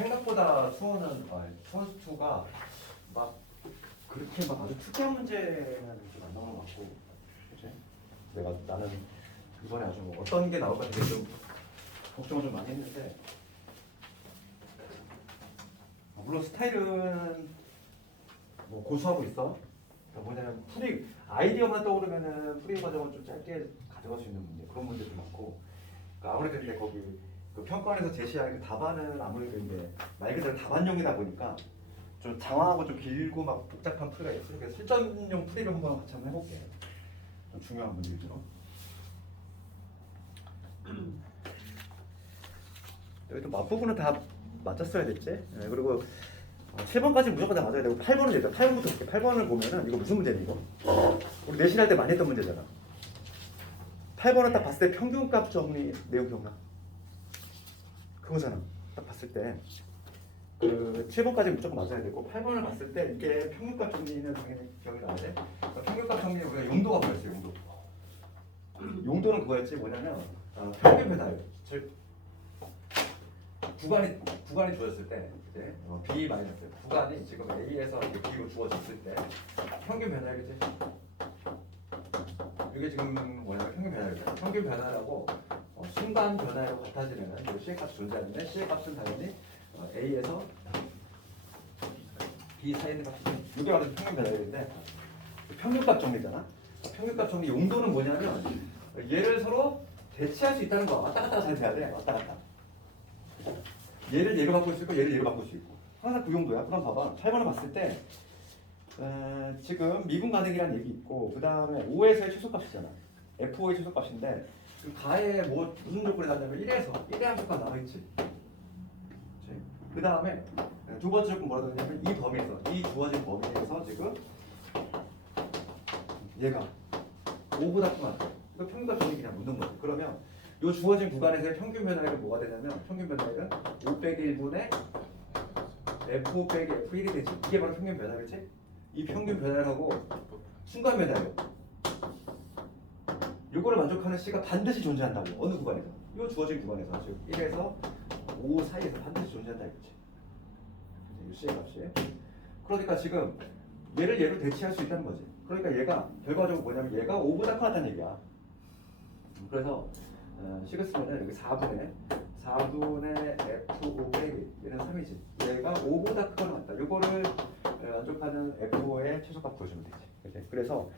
생각보다 수원2가 막 그렇게 막 아주 특이한 문제는 좀 안 나오는 것 같고, 그치? 나는 이번에 아주 뭐 어떤 게 나올까 되게 좀 걱정을 좀 많이 했는데, 물론 스타일은 뭐 고수하고 있어. 그러니까 뭐냐면 아이디어만 떠오르면은 풀이 과정을 좀 짧게 가져갈 수 있는 문제, 그런 문제도 많고. 그러니까 아무래도 근데 거기 그 평가원에서 제시한 그 답안은 아무래도 이제 말 그대로 답안용이다 보니까 좀 장황하고 좀 길고 막 복잡한 풀이가 있어요. 그래서 실전용 풀이를 한번 같이 한번 해볼게요. 좀 중요한 문제 위주로. 여기 또 맛부분은 다 맞췄어야 됐지. 네, 그리고 7번까지 무조건 다 맞아야 되고 8번은 되죠. 8번부터 볼게. 8번을 보면은 이거 무슨 문제니 이거? 우리 내신할 때 많이 했던 문제잖아. 8번을 딱 봤을 때 평균값 정리 내용 기억나? 그거잖아. 딱 봤을 때 그 7번까지 무조건 맞아야 되고 8번을 봤을 때 이게 평균값 정리는 당연히 기억이 나야 돼. 그러니까 평균값 정리 우리가 용도가 뭐였어? 용도는 그거였지. 뭐냐면 평균 배달, 즉 구간이 주어졌을 때 이제 B 마이너스 구간이 지금 A에서 B로 주어졌을 때 평균 변화겠지. 이게 지금 뭐냐면 평균 변화겠죠. 평균 변화라고 순간 변화로 같아지는 C의 값이 존재하는데 C의 값은 당연히 A에서 B 사이에 있는 값이죠. 이게 바로 평균 변화율인데 평균값 정리잖아. 평균값 정리 용도는 뭐냐면 얘를 서로 대체할 수 있다는 거야. 왔다 갔다 잘 돼야 돼. 왔다 갔다. 얘를 얘로 바꿀 수 있고 얘를 얘로 바꿀 수 있고 항상 그 용도야. 그럼 봐봐. 8번을 봤을 때 지금 미분 가능이라는 얘기 있고 그 다음에 5에서의 최소값이잖아. F5의 최소값인데 그 가에 무슨 조건이 나냐면 1의 함수가 나와있지. 그 다음에 두 번째 조건 뭐라고 하냐면 이 범위에서 이 주어진 범위에서 지금 얘가 5보다 크면 이거 평균값 정리 그냥 묻는 거지. 그러면 이 주어진 구간에서의 평균 변화율은 뭐가 되냐면 평균 변화율은 5 빼기 1분의 F5 빼기 F1이 되지. 이게 바로 평균 변화율이지. 이 평균 변화율하고 순간 변화율 이거를 만족하는 C가 반드시 존재한다고. 어느 구간에서? 이 주어진 구간에서 즉 1에서 5 사이에서 반드시 존재한다 이거지. 이 C의 값이. 그러니까 지금 얘를 얘로 대체할 수 있다는 거지. 그러니까 얘가 결과적으로 뭐냐면 얘가 5보다 크다는 얘기야. 그래서 식을 쓰면은 여기 4분의 F5 빼기 얘는 3이지. 얘가 5보다 크거나 같다. 요거를 만족하는 F5의 최소값 구해주면 되지. 그치? 그래서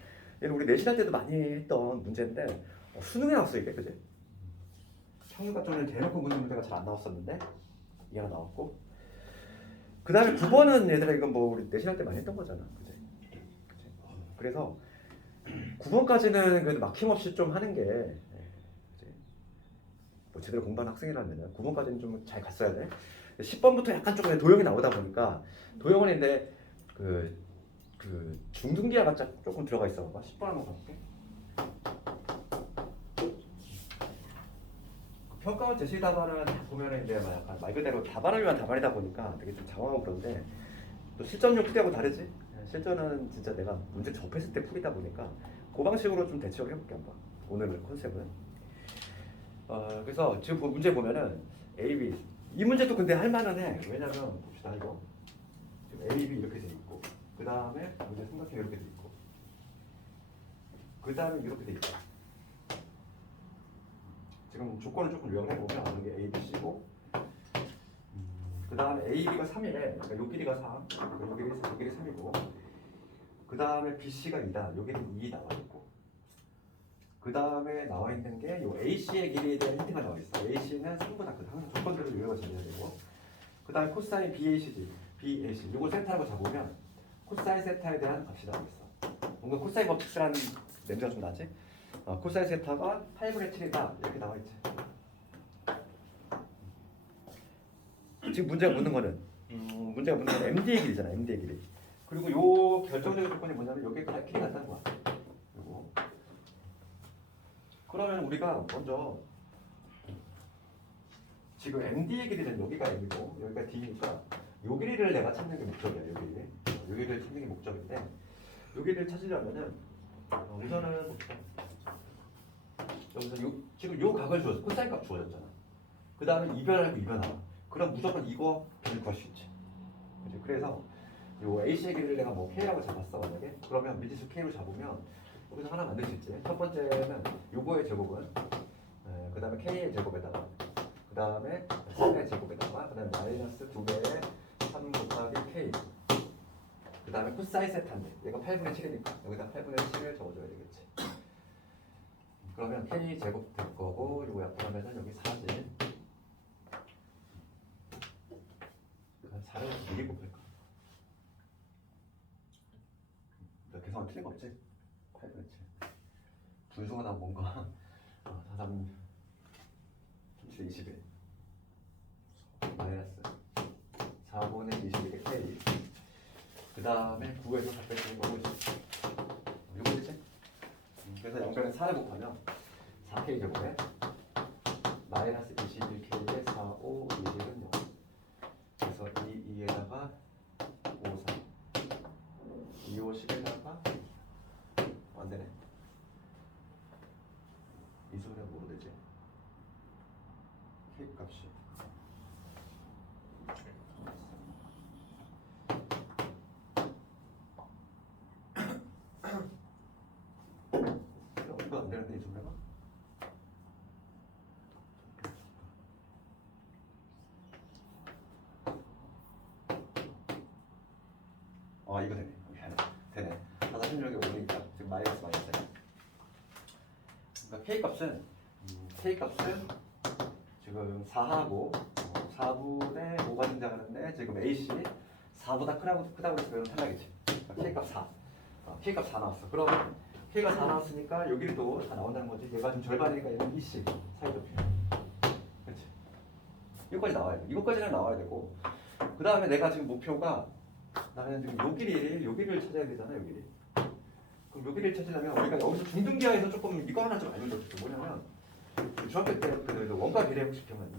얘는 우리 내신할 때도 많이 했던 문제인데 수능에 나왔어 이게. 그지? 평균값 정리는 대놓고 묻는 문제가 잘 안 나왔었는데 얘가 나왔고 그 다음에 9번은 얘들아 이건 뭐 우리 내신할 때 많이 했던 거잖아. 그치? 그래서 9번까지는 그래도 막힘없이 좀 하는 게 뭐 제대로 공부하는 학생이라면 9번까지는 좀 잘 갔어야 돼. 10번부터 약간 조금 도형이 나오다 보니까 도형은 근데 그 중등기하가 조금 들어가 있어. 봐봐. 10번 한번 가볼게. 평가원 제시 답안을 보면은 이제 약간 말 그대로 답안을 위한 답안이다 보니까 되게 좀 장황하고 그런데 또 실전용 풀이하고 다르지? 실전은 진짜 내가 문제 접했을 때 풀이다 보니까 그 방식으로 좀 대처를 해볼게 한번. 오늘 컨셉은. 그래서 지금 문제 보면은 A, B 이 문제도 근데 할만은 해. 왜냐면 봅시다 이거 지금 A, B 이렇게 돼 있고 그 다음에 문제 삼각형 이렇게 돼 있고 그 다음에 이렇게 돼 있다. 지금 조건을 조금 요약해 보면 이게 A, B, C고 그 다음에 A, B가 3이래. 그러니까 요 길이가 3, 요 길이 3이고 그 다음에 B, C가 2다. 요 길이는 2 나와 있고 그 다음에 나와 있는 게 요 AC의 길이에 대한 힌트가 나와 있어. AC는 3보다 크다. 항상 조건대로 요약을 잘 해야 되고 그 다음에 코사인 BAC지. BAC 요걸 세타라고 잡으면 코사인 세타에 대한 값이 나와 있어. 뭔가 코사인 법칙 쓰라는 냄새가 좀 나지? 코사인 세타가 8분의 7이다. 이렇게 나와 있지. 지금 문제가 묻는 거는 MD의 길이잖아. MD의 길이. 그리고 요 결정적인 조건이 뭐냐면 여기에 길이 같다는 거야. 요거. 그러면 우리가 먼저 지금 MD의 길이는 여기가 M이고 여기가 D니까 요 길이를 내가 찾는 게 목적이야. 요 길이를 찾는 게 목적인데 요 길이를 찾으려면은 우선은 봅시다. 여기서 지금 요 각을 주었어. 코사인 값 주어졌잖아. 그 다음에 이변하고 이변하고 그럼 무조건 이거 구할 수 있지. 그치? 그래서 요 AC의 길이를 내가 뭐 K라고 잡았어 만약에. 그러면 미지수 K로 잡으면 여기서 하나 만들 수 있지. 첫 번째는 요거의 제곱은 그 다음에 K의 제곱에다가 그 다음에 3의 제곱에다가 그 다음에 마이너스 2배의 3 곱하기 K 그 다음에 코사인 세타인데 얘가 8분의 7이니까 여기다 8분의 7을 적어줘야 되겠지. 그러면 K 제곱 될 거고 요거 약분하면은 여기 4지. 4를 미리 곱할까? 계산 틀린 거 없지? 8분의 7 분수가 나온 뭔가 4, 3, 21 마이너스 4분의 21의 K 그 다음에 9에서 4 빼는 거고 이거지? 그래서 양변에 4를 곱하면 4K 제곱에 마이너스 21K에 4, 5, 21은 0 그래서 2, 2에다가 5, 3 2, 5, 10에다가 안되네 이 소리가 뭐로 되지? K 값이 이거 안되는데 이 소리가? 이거 되네. 되네. 46에 5니까 지금 마이너스. 그러니까 K 값은 지금 4하고 4분의 5가 등장하는데 지금 AC 4보다 크다고 해서 이건 탈락이지. 그러니까 K 값 4. K 값 4 나왔어. 그러면 K가 4 나왔으니까 여기도 다 나온다는 거지. 얘가 좀 절반이니까 얘는 2씩 사이좋게. 그렇지. 이거까지 나와야 돼. 이거까지는 나와야 되고. 그 다음에 내가 지금 목표가 나는 지금 요 길이를 찾아야 되잖아, 요 길이. 그럼 요 길이를 찾으려면 우리가 여기서 중등기하에서 조금 이거 하나 좀 알면 좋겠어. 뭐냐면 중학교 때 그 원가 비례 혹시 기억나니?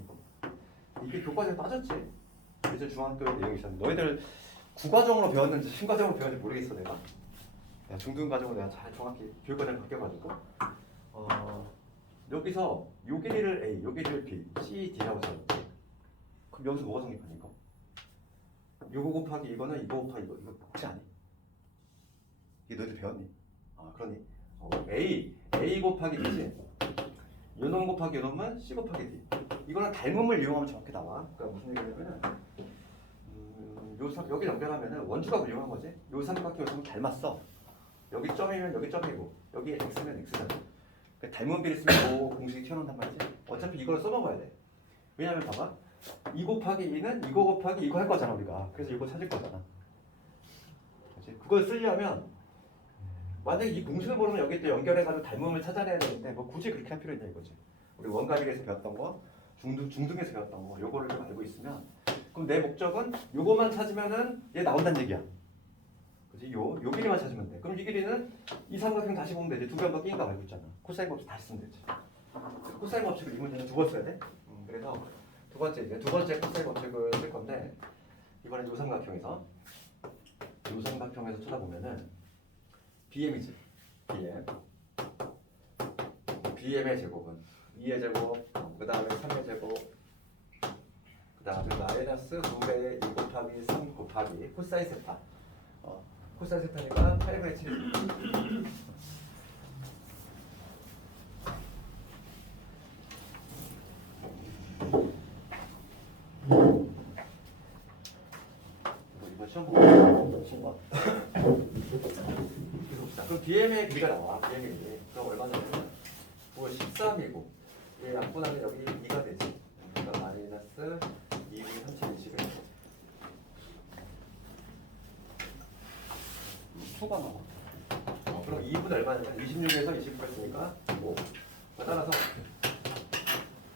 이게 교과서에 빠졌지. 이제 중학교 내용이 있었는데 너희들 구과정으로 배웠는지 신과정으로 배웠는지 모르겠어 내가. 중등 과정으로 내가 잘 정확히 교육과정을 바뀌어가지고 여기서 요 길이를 A, 요 길이를 B, C, D라고 잡았지. 그럼 여기서 뭐가 성립하니 이거? 요거 곱하기 이거는 이거 곱하기 이거 복지 아니? 이게 너희들 배웠니? 그러니 A 곱하기 B지. 요놈 곱하기 요놈은 C 곱하기 D. 이거는 닮음을 이용하면 정확히 나와. 그러니까 무슨 얘기냐면은 여기 연결하면은 원주각을 이용한 거지. 요 삼각형 요점은 닮았어. 여기 점이면 여기 점이고 여기 X면 X잖아. 그러니까 닮은 비를 쓰면 뭐 공식이 튀어나온단 말이지. 어차피 이걸 써먹어야 돼. 왜냐면 봐봐. 2 곱하기 2는 이거 곱하기 이거 할 거잖아 우리가. 그래서 이거 찾을 거잖아. 그렇지? 그걸 쓰려면 만약에 이 공식을 모르면 여기 또 연결해가지고 닮음을 찾아내야 되는데 뭐 굳이 그렇게 할 필요 있냐 이거지. 우리 원가비에서 배웠던 거, 중등에서 배웠던 거, 요거를 좀 알고 있으면 그럼 내 목적은 요거만 찾으면은 얘 나온다는 얘기야. 그렇지? 요 길이만 찾으면 돼. 그럼 이 길이는 이 삼각형 다시 보면 되지. 두 배 한번 끼니까 알고 있잖아. 코사인 법칙 다시 쓰면 되지. 코사인 법칙을 이 문제는 두 번 써야 돼. 그래서 두 번째 코사인 법칙을 쓸 건데 이번엔 요 삼각형에서 쳐다보면은 BM이지. BM의 제곱은 2의 제곱, 그 다음에 3의 제곱, 그 다음에 마이너스 2배의 2 곱하기 3 곱하기 코사인 세타. 코사인 세타니까 8분의 7. 이거 시험 보고 그럼 BM의 길이가 나와. BM의 길이. 그럼 얼마 나오냐면 13이고 얘 약분하면 여기 2가 되지. 그러니까 마이너스 2분의 3차 20에 수가 나와. 그럼 2분 얼마냐면 26에서 20 뺐으니까 5. 따라서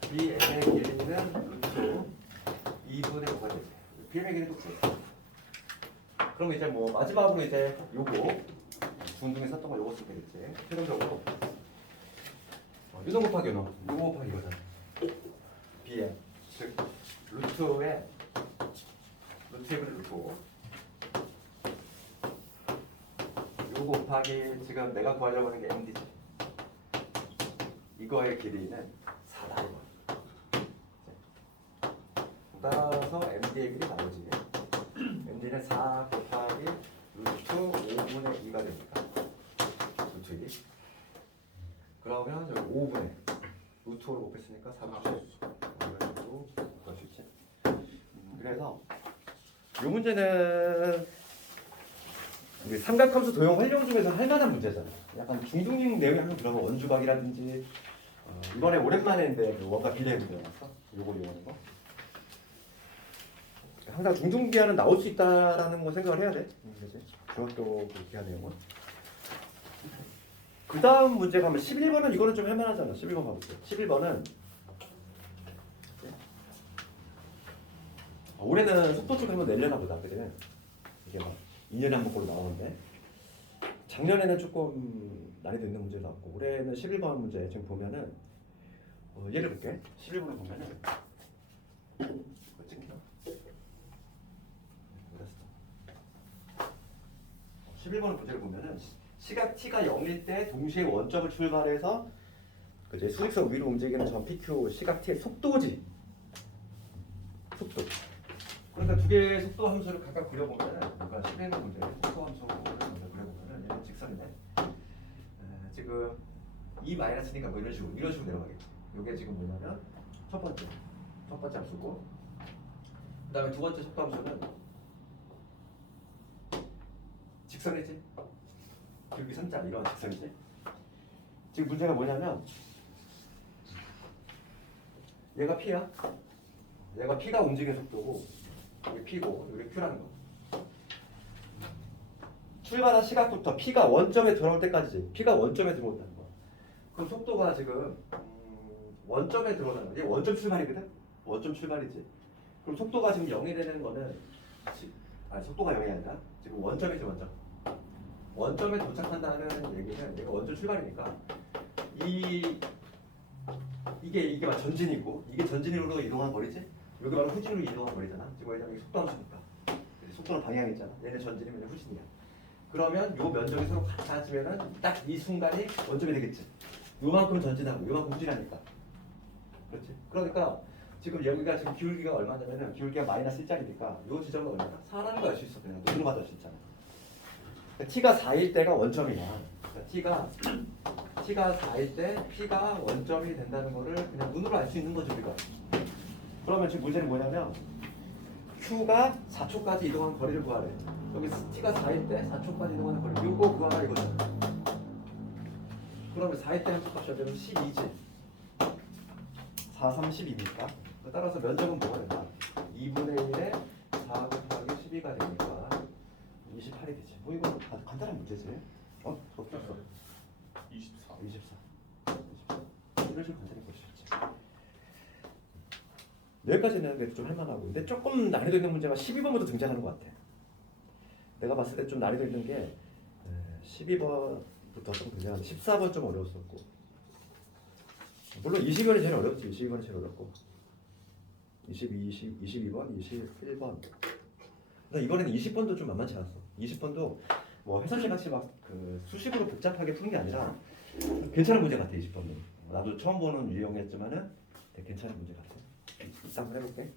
BM의 길이는 루트 2분의 5가 되지. BM의 길이도 구해. 그럼 이제 뭐 마지막으로 이제 요거 중등에 썼던 거 요거 쓰면 되겠지. 최종적으로 요놈 곱하기 요놈, 요거 곱하기 이거잖아. BM 즉 루트의 루트 루트 5 요거 곱하기 지금 내가 구하려고 하는 게 MD지. 이거의 길이는 4다 이거. 따라서 MD의 길이 나오지. MD는 4 곱하기 루트 5분의 2가 되니까 루트 2. 그러면 여기 5분의 루트 5로 곱했으니까 4분의 5로 곱할 수 있지. 그래서 이 문제는 우리 삼각함수 도형 활용 중에서 할 만한 문제잖아. 약간 중등식 내용이 한번 들어가 원주각이라든지 이번에 오랜만에인데 그 원가 비례 문제 나왔어. 요거 이용하는 거. 항상 중등기하는 나올 수 있다라는 거 생각을 해야 돼. 그지? 중학교 그 기하 내용은. 그 다음 문제 가면 11번은 이거는 좀 할만하잖아. 11번 가볼게요. 11번은 올해는 속도 쪽 한번 내려나 보다. 그래. 이게 막 2년에 한 번꼴로 나오는데 작년에는 조금 난이도 있는 문제 나왔고 올해는 11번 문제 지금 보면은 예를 볼게. 11번을 보면은 찍히나? 11번 문제를 보면은 시각 t가 0일 때 동시에 원점을 출발해서 그제 수직선 위로 움직이는 점 PQ 시각 t의 속도지. 속도. 그러니까 두 개의 속도 함수를 각각 그려보면은 그러니까 11번 문제 속도 함수를 먼저 그려보면은 얘는 직선이네. 지금 E 마이너스니까 뭐 이런 식으로 내려가겠지. 이게 지금 뭐냐면 첫 번째 함수고 그다음에 두 번째 속도 함수는 직선이지. 길기 3자 이런 직선이지. 지금 문제가 뭐냐면 얘가 P야. 얘가 P가 움직이는 속도고 이게 P고 이게 Q라는 거. 출발한 시각부터 P가 원점에 들어올 때까지지. P가 원점에 들어온다는 거야. 그럼 속도가 지금 원점에 들어오는 거야. 이게 원점 출발이거든. 원점 출발이지. 그럼 속도가 지금 0이 되는 거는 속도가 0이 아니라 지금 원점이지 원점. 원점에 도착한다는 얘기는 얘가 원점 출발이니까 이게 막 전진이고 이게 전진으로 이동한 거리지. 여기 바로 후진으로 이동한 거리잖아. 지금 왜냐면 이게 속도 함수니까. 속도는 방향이 있잖아. 얘네 전진이면 얘네 후진이야. 그러면 요 면적이 서로 같아지면은 딱 이 순간이 원점이 되겠지. 요만큼 전진하고 요만큼 후진하니까. 그렇지. 그러니까 지금 여기가 지금 기울기가 얼마냐면은 기울기가 마이너스 1짜리니까 요 지점은 얼마나? 4라는 거 알 수 있어. 그냥 눈으로 봐도 알 수 있잖아. 그러니까 t가 4일 때가 원점이야. 그러니까 t가 4일 때 p가 원점이 된다는 거를 그냥 눈으로 알 수 있는 거죠 우리가. 그러면 지금 문제는 뭐냐면 q가 4초까지 이동한 거리를 구하래. 여기 t가 4일 때 4초까지 이동하는 거리 요거 구하라 이거잖아. 그러면 4일 때 함수값이 되면 12지. 4, 3, 12니까 따라서 면적은 뭐가 된다? 2분의 1에 4 곱하기 12가 되니까 28이 되지. 뭐 이거 간단한 문제지. 없었어. 24. 24. 이런 식으로 간단히 볼 수 있지. 여기까지는 그래도 좀 할만하고 근데 조금 난이도 있는 문제가 12번부터 등장하는 것 같아. 내가 봤을 때 좀 난이도 있는 게 12번부터 좀 등장하는데 14번 좀 어려웠었고 물론 20번이 제일 어렵지. 22번이 제일 어렵고 22번, 21번 근데 이번에는 20번도 좀 만만치 않았어. 20번도 뭐 해설실 같이 막 그 수식으로 복잡하게 푸는 게 아니라 괜찮은 문제 같아. 20번은 나도 처음 보는 유형이었지만은 되게 괜찮은 문제 같아. 일단 한번 해볼게.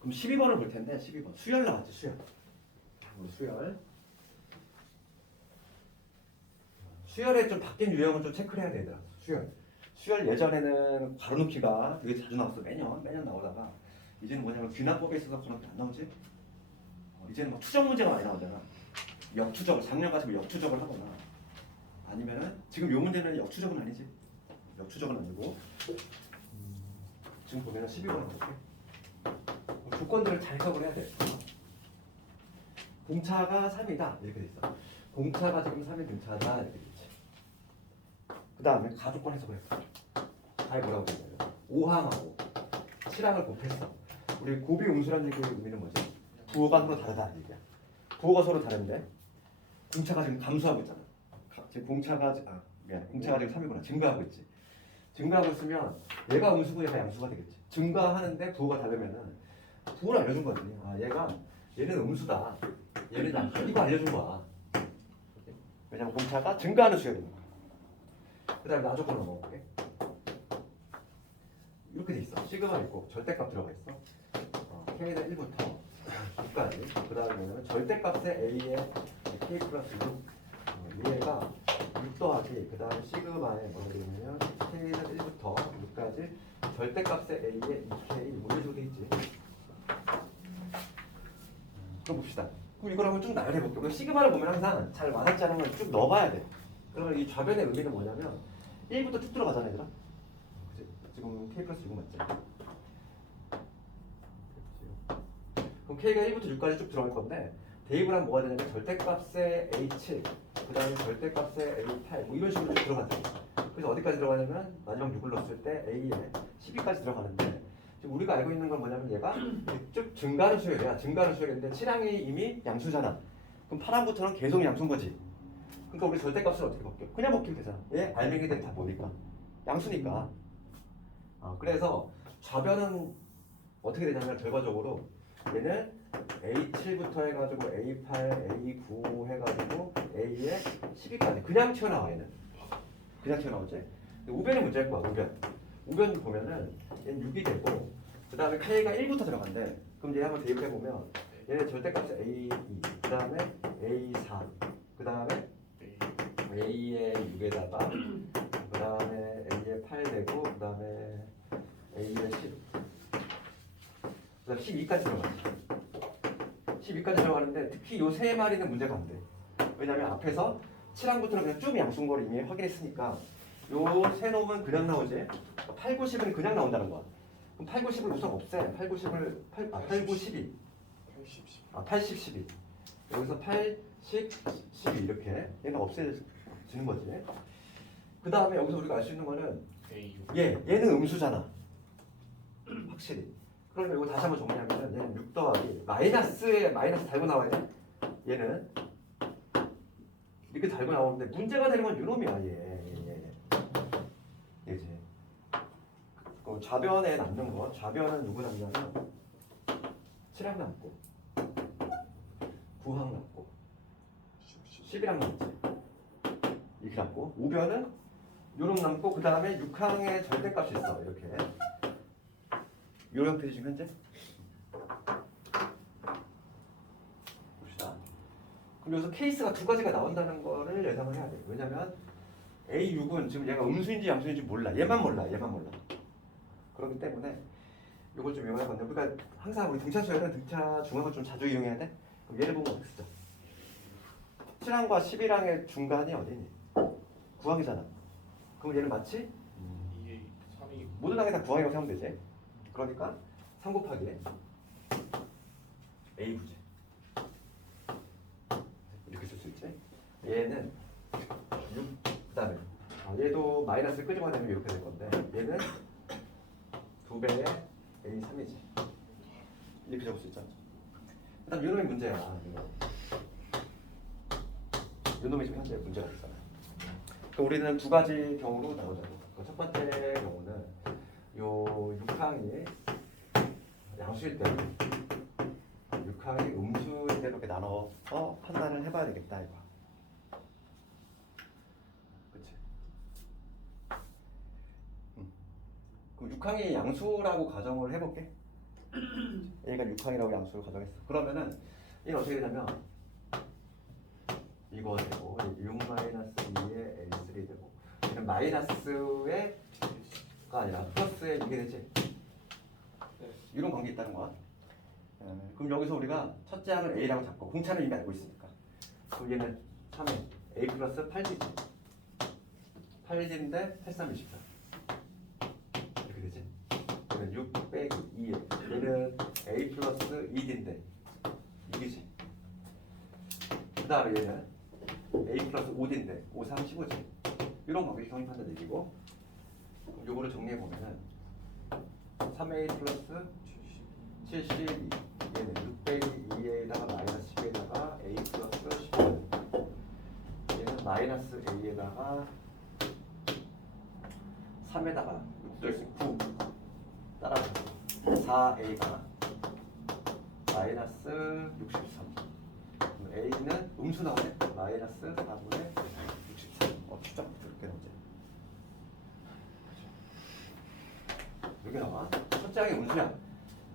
그럼 12번을 볼 텐데 12번 수열 나왔지. 수열 수열에 좀 바뀐 유형을 좀 체크를 해야 되더라. 수열 예전에는 가로놓기가 되게 자주 나왔어. 매년 나오다가 이제는 뭐냐면 귀납법에 있어서 그런 게 안 나오지. 이제는 막 추적 문제가 많이 나오잖아. 역추적을 작년 같으면 역추적을 하거나 아니면은 지금 요 문제는 역추적은 아니지. 역추적은 아니고 지금 보면은 12번을 볼게. 조건들을 잘 해석을 해야 돼. 공차가 3이다 이렇게 돼 있어. 공차가 지금 3의 등차다 이렇게 돼 있지. 그 다음에 가조건 해석을 해. 가에 뭐라고 돼 있냐면 5항하고 7항을 곱했어. 우리 곱이 음수라는 얘기의 의미는 뭐지? 부호가 서로 다르다 얘기야. 부호가 서로 다른데 공차가 지금 감소하고 있잖아. 지금 공차가 지금 3이구나. 증가하고 있지. 증가하고 있으면 얘가 음수고 얘가 양수가 되겠지. 증가하는데 부호가 다르면은 부호를 알려준 거지. 얘는 음수다. 얘는 양수다. 이거 알려준 거야. 왜냐면 공차가 증가하는 수열이니까. 그 다음에 나조건 넘어갈게. 이렇게 돼 있어. 시그마 있고 절대값 들어가 있어. K는 1부터 6까지. 그 다음에 뭐냐면 절대값의 A의 K 플러스 6. 얘가 6 더하기 그 다음에 시그마에 뭐가 되냐면 K는 1부터 6까지 절대값의 A의 2K 뭐 이런 식으로 돼 있지. 그럼 봅시다. 그럼 이걸 한번 쭉 나열해볼게요. 그럼 시그마를 보면 항상 잘 와닿지 않은 걸 쭉 넣어봐야 돼. 그러면 이 좌변의 의미는 뭐냐면 1부터 쭉 들어가잖아 얘들아. 그치? 지금 K 플러스 6 맞지? 그럼 K가 1부터 6까지 쭉 들어갈 건데 대입을 하면 뭐가 되냐면 절대값의 A7 그 다음에 절대값의 A8 뭐 이런 식으로 쭉 들어가죠. 그래서 어디까지 들어가냐면 마지막 6을 넣었을 때 A에 12까지 들어가는데 지금 우리가 알고 있는 건 뭐냐면 얘가 쭉 증가하는 수열이야. 증가하는 수열인데 7항이 이미 양수잖아. 그럼 8항부터는 계속 양수인 거지. 그러니까 우리 절대값을 어떻게 벗겨? 그냥 벗기면 되잖아. 왜? 알맹이들이 다 뭐니까? 양수니까. 그래서 좌변은 어떻게 되냐면 결과적으로 얘는 A7부터 해가지고 A8, A9 해가지고 A에 12까지 그냥 튀어나와 얘는. 그냥 튀어나오지. 우변이 문제일 거야. 우변 보면은 얘는 6이 되고 그 다음에 K가 1부터 들어간대. 그럼 얘 한번 대입해보면 얘는 절대값이 A2 그 다음에 A4 그 다음에 A의 6에다가 그 다음에 A의 8 되고 그 다음에 A의 10 그 다음에 12까지 들어가지. 12까지 들어가는데 특히 요 세 마리는 문제가 안 돼. 왜냐면 앞에서 7항부터는 그냥 쭉 양수인 걸 이미 확인했으니까 요 세 놈은 그냥 나오지. 8, 9, 10은 그냥 나온다는 거야. 그럼 8, 9, 10을 우선 없애. 8, 9, 10을 8, 9, 12 80, 10. 80, 12 여기서 8, 10, 12 이렇게 얘는 없애지는 거지. 그 다음에 여기서 우리가 알 수 있는 거는 A6. 얘는 음수잖아. 확실히. 그러면 이거 다시 한번 정리하면 얘는 6 더하기 마이너스에 마이너스 달고 나와야 돼. 얘는 이렇게 달고 나오는데 문제가 되는 건 요놈이야 얘지. 그 좌변에 남는 거 좌변은 누구 남냐면 7항 남고 9항 남고 11항 남지. 이렇게 남고 우변은 요놈 남고 그 다음에 6항의 절대값이 있어 이렇게. 요 형태지 지금 현재. 봅시다. 그럼 여기서 케이스가 두 가지가 나온다는 거를 예상을 해야 돼. 왜냐면 A6은 지금 얘가 음수인지 양수인지 몰라. 얘만 몰라. 그렇기 때문에 이걸 좀 이용할 건데 우리가 항상 우리 등차 수열은 등차 중앙을 좀 자주 이용해야 돼. 그럼 얘를 보면 어떻게 쓰죠? 7항과 11항의 중간이 어디니? 9항이잖아. 그럼 얘는 마치 2A, 3A. 모든 항에 다 9항이라고 생각하면 되지. 그러니까 3 곱하기 A 부지 이렇게 쓸 수 있지. 얘는 6 그다음에 얘도 마이너스 끄집어내면 이렇게 될 건데 얘는 2배의 A3이지. 이렇게 적을 수 있잖아. 그다음 요놈이 문제야. 요놈이 지금 현재 문제가 있잖아. 그러니까 우리는 두 가지 경우로 나누자고. 첫 번째 경우는 요 6항이 양수일 때는 6항이 음수일 때 이렇게 나눠서 판단을 해봐야 되겠다 이거. 그렇지? 그럼 6항이 양수라고 가정을 해볼게. 얘가 6항이라고 양수를 가정했어. 그러면은 얘는 어떻게 되냐면 이거 되고 6-2의 A3 되고 얘는 마이너스의 아니라 플러스에 이게 되지. 이런 관계 있다는 거야. 그럼 여기서 우리가 첫째 항을 A라고 잡고 공차는 이미 알고 있으니까 그럼 얘는 3에 A 플러스 8D지. 8D인데 8, 3, 24 이렇게 되지. 얘는 6 빼기 2에 얘는 A 플러스 2D인데 이기지. 그 다음에 얘는 A 플러스 5D인데 5, 3, 15지. 이런 관계 성립한다는 얘기고 그럼 요거를 정리해보면은 3A 플러스 72 얘는 6 빼기 2에다가 마이너스 10에다가 A 플러스 15 얘는 마이너스 A에다가 3에다가 9 따라서 4A가 마이너스 63 A는 음수 나오네. 마이너스 4분의 63 추적 이렇게 나오지. 여기 나와. 첫째 항이 음수야.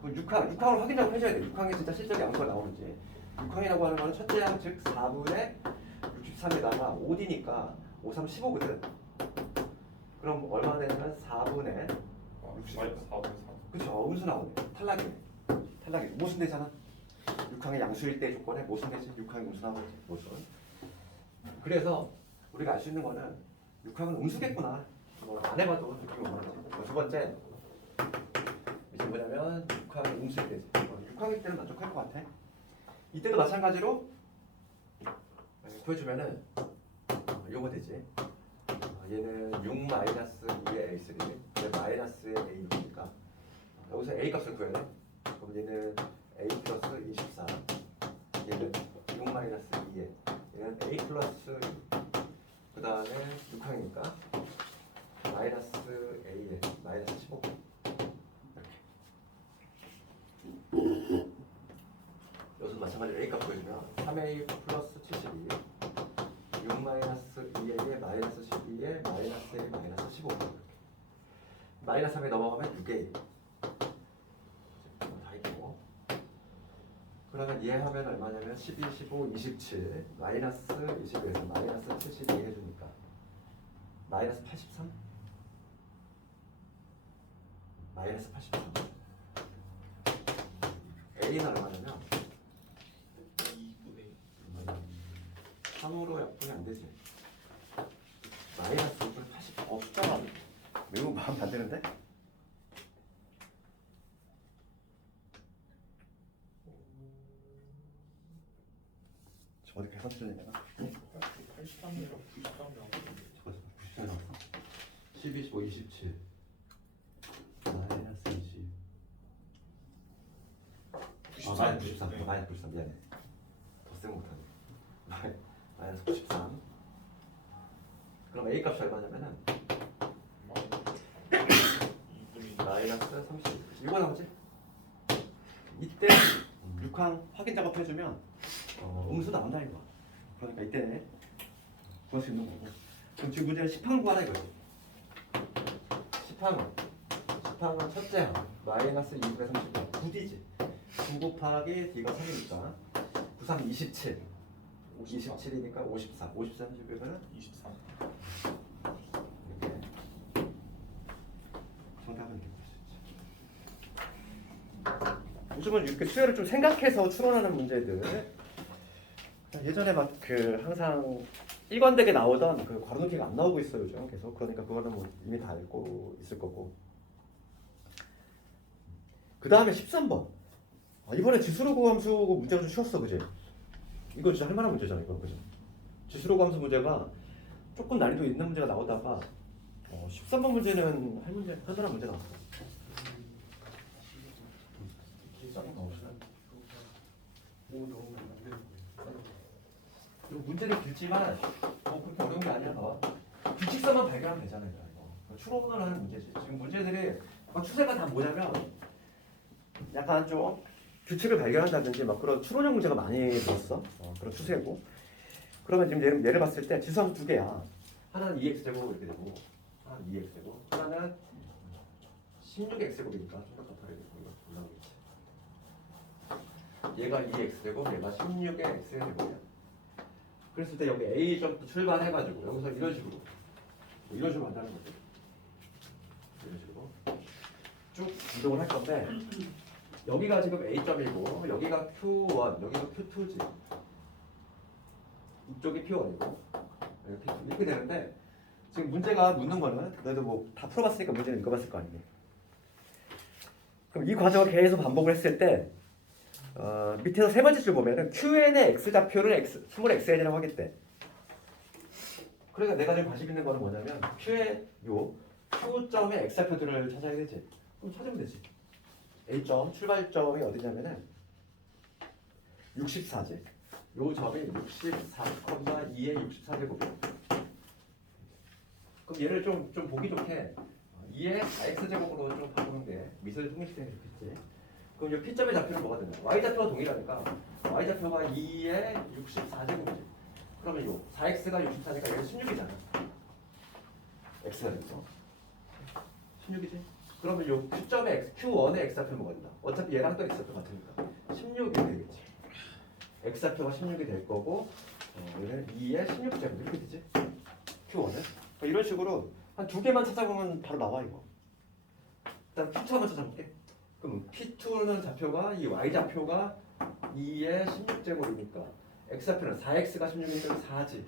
그럼 6항을 확인하고 해줘야 돼. 6항에 진짜 실제 양수가 나오는지. 6항이라고 하는 거는 첫째 항, 즉 4분의 63에다가 5D니까 5, 3, 15거든. 그럼 얼마 되냐면 4분의 4분 4. 그쵸, 음수 나오네. 탈락이네. 탈락이네. 모순되잖아. 6항의 양수일 때 조건에 모순되지. 6항이 음수 나오지. 모순. 그래서 우리가 알 수 있는 거는 6항은 음수겠구나. 안 해봐도 느낌이 오는 거지. 두 번째, 이제 뭐냐면 6항이 음수일 때지. 6항일 때는 만족할 것 같아. 이때도 마찬가지로 구해주면은 요거 되지. 얘는 6-2의 A3, 얘는 마이너스의 A6이니까 여기서 A 값을 구해야 돼. 그럼 얘는 A 플러스 24, 얘는 6-2에 얘는 A 플러스 6. 그 다음에 6항이니까 마이너스 A에 마이너스 15 이렇게. 여기서 마찬가지로 A 값 구해주면 3A 플러스 72 6-2A에 마이너스 12에 마이너스 A 마이너스 15 이렇게. 마이너스 3에 넘어가면 6A 다 있고. 그러면 얘 하면 얼마냐면 12, 15, 27 마이너스 20에서 마이너스 72 해주니까 마이너스 83 마이너스 83 A는 얼마냐면 2분의 3으로 약분이 안 되지. 마이너스 6분의 80. 숫자가 매우 마음 안 되는데? 저 어디 계산 틀렸냐? 83이랑 93이랑 저거 90점 나왔어. 12, 15, 27 마이너스 20 마이너스 93 네. 마이너스 93 미안해. 더 센 거 못하네. 마이너스 93. 그럼 A 값이 얼마냐면은 2분의 마이너스 30 이거 나오지? 이때 6항 확인 작업 해주면 음수 나온다는 거야. 그러니까 이때 구할 수 있는 거고. 그럼 지금 문제는 10항 구하라 이거지. 10항은 첫째 항 마이너스 2분의 30 9D지. 9 곱하기 D가 3이니까 9, 3, 27 27이니까 54 54 해주면은 23. 이렇게 정답은 이렇게 볼 수 있지. 요즘은 이렇게 수열을 좀 생각해서 추론하는 문제들. 예전에 막 그 항상 일관되게 나오던 그 괄호넣기가 안 나오고 있어요 요즘 계속. 그러니까 그거는 뭐 이미 다 알고 있을 거고. 그 다음에 13번. 이번에 지수로그 함수 문제가 좀 쉬웠어, 그지? 이거 진짜 할 만한 문제잖아, 이거, 그지? 지수로그 함수 문제가 조금 난이도 있는 문제가 나오다가 13번 문제는 할 만한 문제 나왔어. 이거 문제는 길지만 그렇게 어려운 게 아니야. 규칙성만 발견하면 되잖아요. 이거. 추론을 하는 문제지. 지금 문제들이 추세가 다 뭐냐면 약간 좀 규칙을 발견한다든지 막 그런 추론형 문제가 많이 들었어. 그런 추세고. 그러면 지금 예를 봤을 때 지수함 두 개야. 하나는 2x제곱 이렇게 되고 하나는 2x제곱 하나는 16x제곱이니까 좀 더 곱하게 되고 올라오겠지. 얘가 2x제곱 얘가 16의 x제곱이야. 그랬을 때 여기 A점부터 출발해가지고 여기서 이런 식으로 만드는 거죠. 이런 식으로 쭉 이동을 할 건데 여기가 지금 A점이고 여기가 Q1 여기가 Q2지. 이쪽이 P1이고 이렇게 되는데 지금 문제가 묻는 거는 그래도 뭐 다 풀어봤으니까 문제는 읽어봤을 거 아니에요. 그럼 이 과정을 계속 반복을 했을 때 밑에서 세 번째 줄 보면은 QN의 X좌표를 스몰 XN이라고 하겠대. 그러니까 내가 지금 관심 있는 거는 뭐냐면 Q의 요 Q점의 X좌표들을 찾아야 되지. 그럼 찾으면 되지. A점 출발점이 어디냐면은 64지. 요 점이 64,2의 64제곱이야. 그럼 얘를 좀 보기 좋게 2의 x제곱으로 좀 바꾸는 게 미술 통일시대에 좋겠지. 그럼 이 P점의 좌표는 뭐가 되냐? Y좌표와 동일하니까 Y좌표가 2의 64제곱이지. 그러면 요 4x가 64니까 얘는 16이잖아. x가 되죠. 16이지. 그러면 요 Q점의 x, Q1의 x좌표는 뭐가 된다? 어차피 얘랑 또 x좌표 같으니까 16이 되겠지. x좌표가 16이 될 거고 여기는 2에 16제곱 이렇게 되지. Q1은 이런 식으로 한 두 개만 찾아보면 바로 나와 이거. 일단 P2 한번 찾아볼게. 그럼 P2는 좌표가 이 y좌표가 2에 16제곱이니까 x좌표는 4x가 16이니까 4지.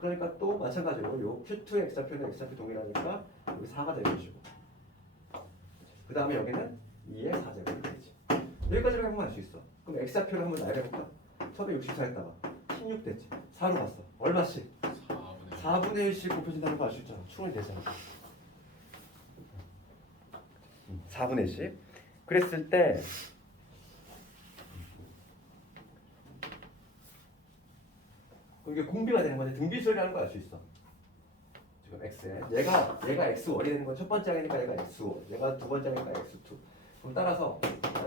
그러니까 또 마찬가지로 요 Q2의 x좌표는 x좌표 동일하니까 여기 4가 되는 그 다음에 여기는 2에 4제곱 이렇게 되지. 여기까지로 해보면 알 수 있어. 그럼 x좌표를 한번 나열해볼까? 처음에 64했다가 16 됐지. 4로 갔어. 얼마씩? 4분의 1씩 곱해진다는 거 알 수 있잖아. 충분히 되잖아. 4분의 1씩. 그랬을 때 이게 공비가 되는 건데 등비수열이라는 거 알 수 있어. 지금 x에 얘가 x1이 되는 건 첫 번째 항이니까 얘가 x1, 얘가 두 번째 항이니까 x2. 그럼 따라서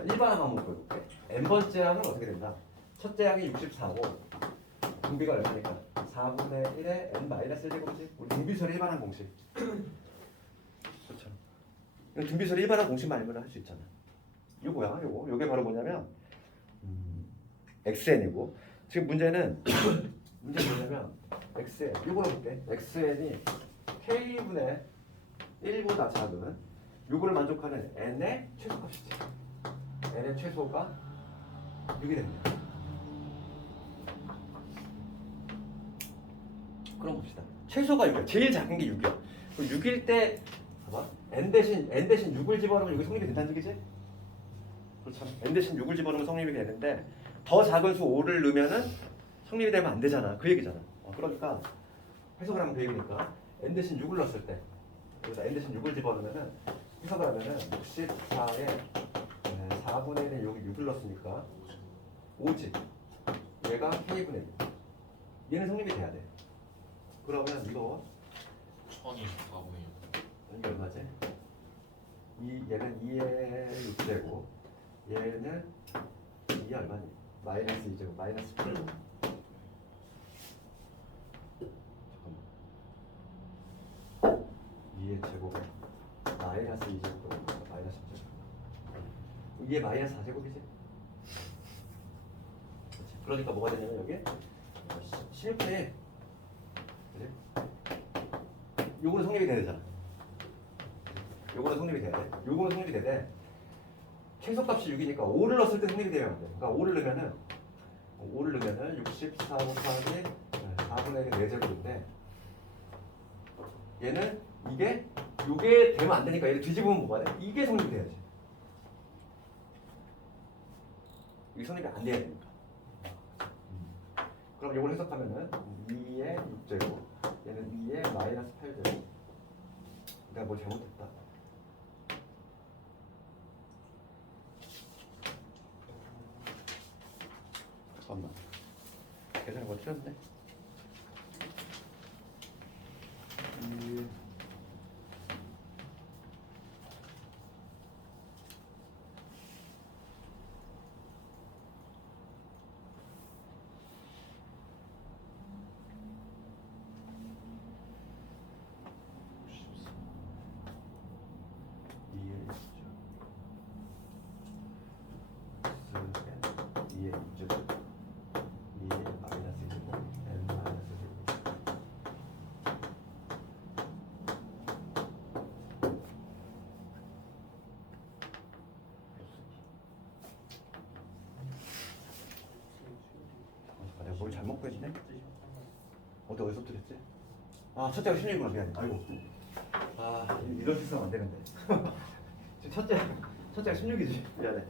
일반항 한번 보여볼게. n번째 항은 어떻게 된다? 첫째 항이 64고 등비가 얼마니까 4분의 1에 n-1제곱이지. 우리 등비수열 일반항 공식. 그렇죠. 등비수열 일반항 공식만 알면 할 수 있잖아. 요거야, 요거. 요게 바로 뭐냐면 xn이고 지금 문제는 뭐냐면 xn 요거로 볼게. xn이 k분의 1보다 작은 요거를 만족하는 n의 최소값이지. n의 최소가 6이 됩니다. 그럼 봅시다. 최소가 6이야. 제일 작은 게 6이야. 그럼 6일 때 봐봐. n 대신 6을 집어넣으면 이게 성립이 된다는 얘기지? 그렇죠. n 대신 6을 집어넣으면 성립이 되는데 더 작은 수 5를 넣으면은 성립이 되면 안 되잖아. 그 얘기잖아. 그러니까 해석을 하면 그 얘기니까 n 대신 6을 넣었을 때 여기다 n 대신 6을 집어넣으면은 해석을 하면은 64에 4분의 1에 여기 6을 넣었으니까 5지. 얘가 k분의 1. 얘는 성립이 돼야 돼. 그러면 이거 1024분의 이게 얼마지? 얘는 2의 6제곱 얘는 2의 얼마니? 마이너스 2제곱 마이너스 8제곱 잠깐만 2의 제곱에 마이너스 2제곱 마이너스 10제곱 이게 마이너스 4제곱이지? 그러니까 뭐가 되냐면 여기 16분의 그래? 요거는 성립이 돼야 되잖아. 요거는 성립이 돼야 돼. 요거는 성립이 돼야 돼. 최소값이 6이니까 5를 넣었을 때 성립이 되면 안 돼. 그러니까 5를 넣으면은 64 곱하기 4분의 1의 4제곱인데 얘는 요게 되면 안 되니까 얘를 뒤집으면 뭐가 돼? 이게 성립이 돼야지. 이게 성립이 안 돼야 되니까. 그럼 요걸 해석하면은 2의 6제곱 얘는 2의 마이너스 8제곱 내가 뭘 잘못했다. 잠깐만 계산이 뭐 틀렸네. 내가 뭘 잘못 구했네? 어디서 틀렸지? 아 첫째가 16이구나 미안해. 아이고 이런 실수하면 안 되는데. 지금 첫째가 16이지. 미안해.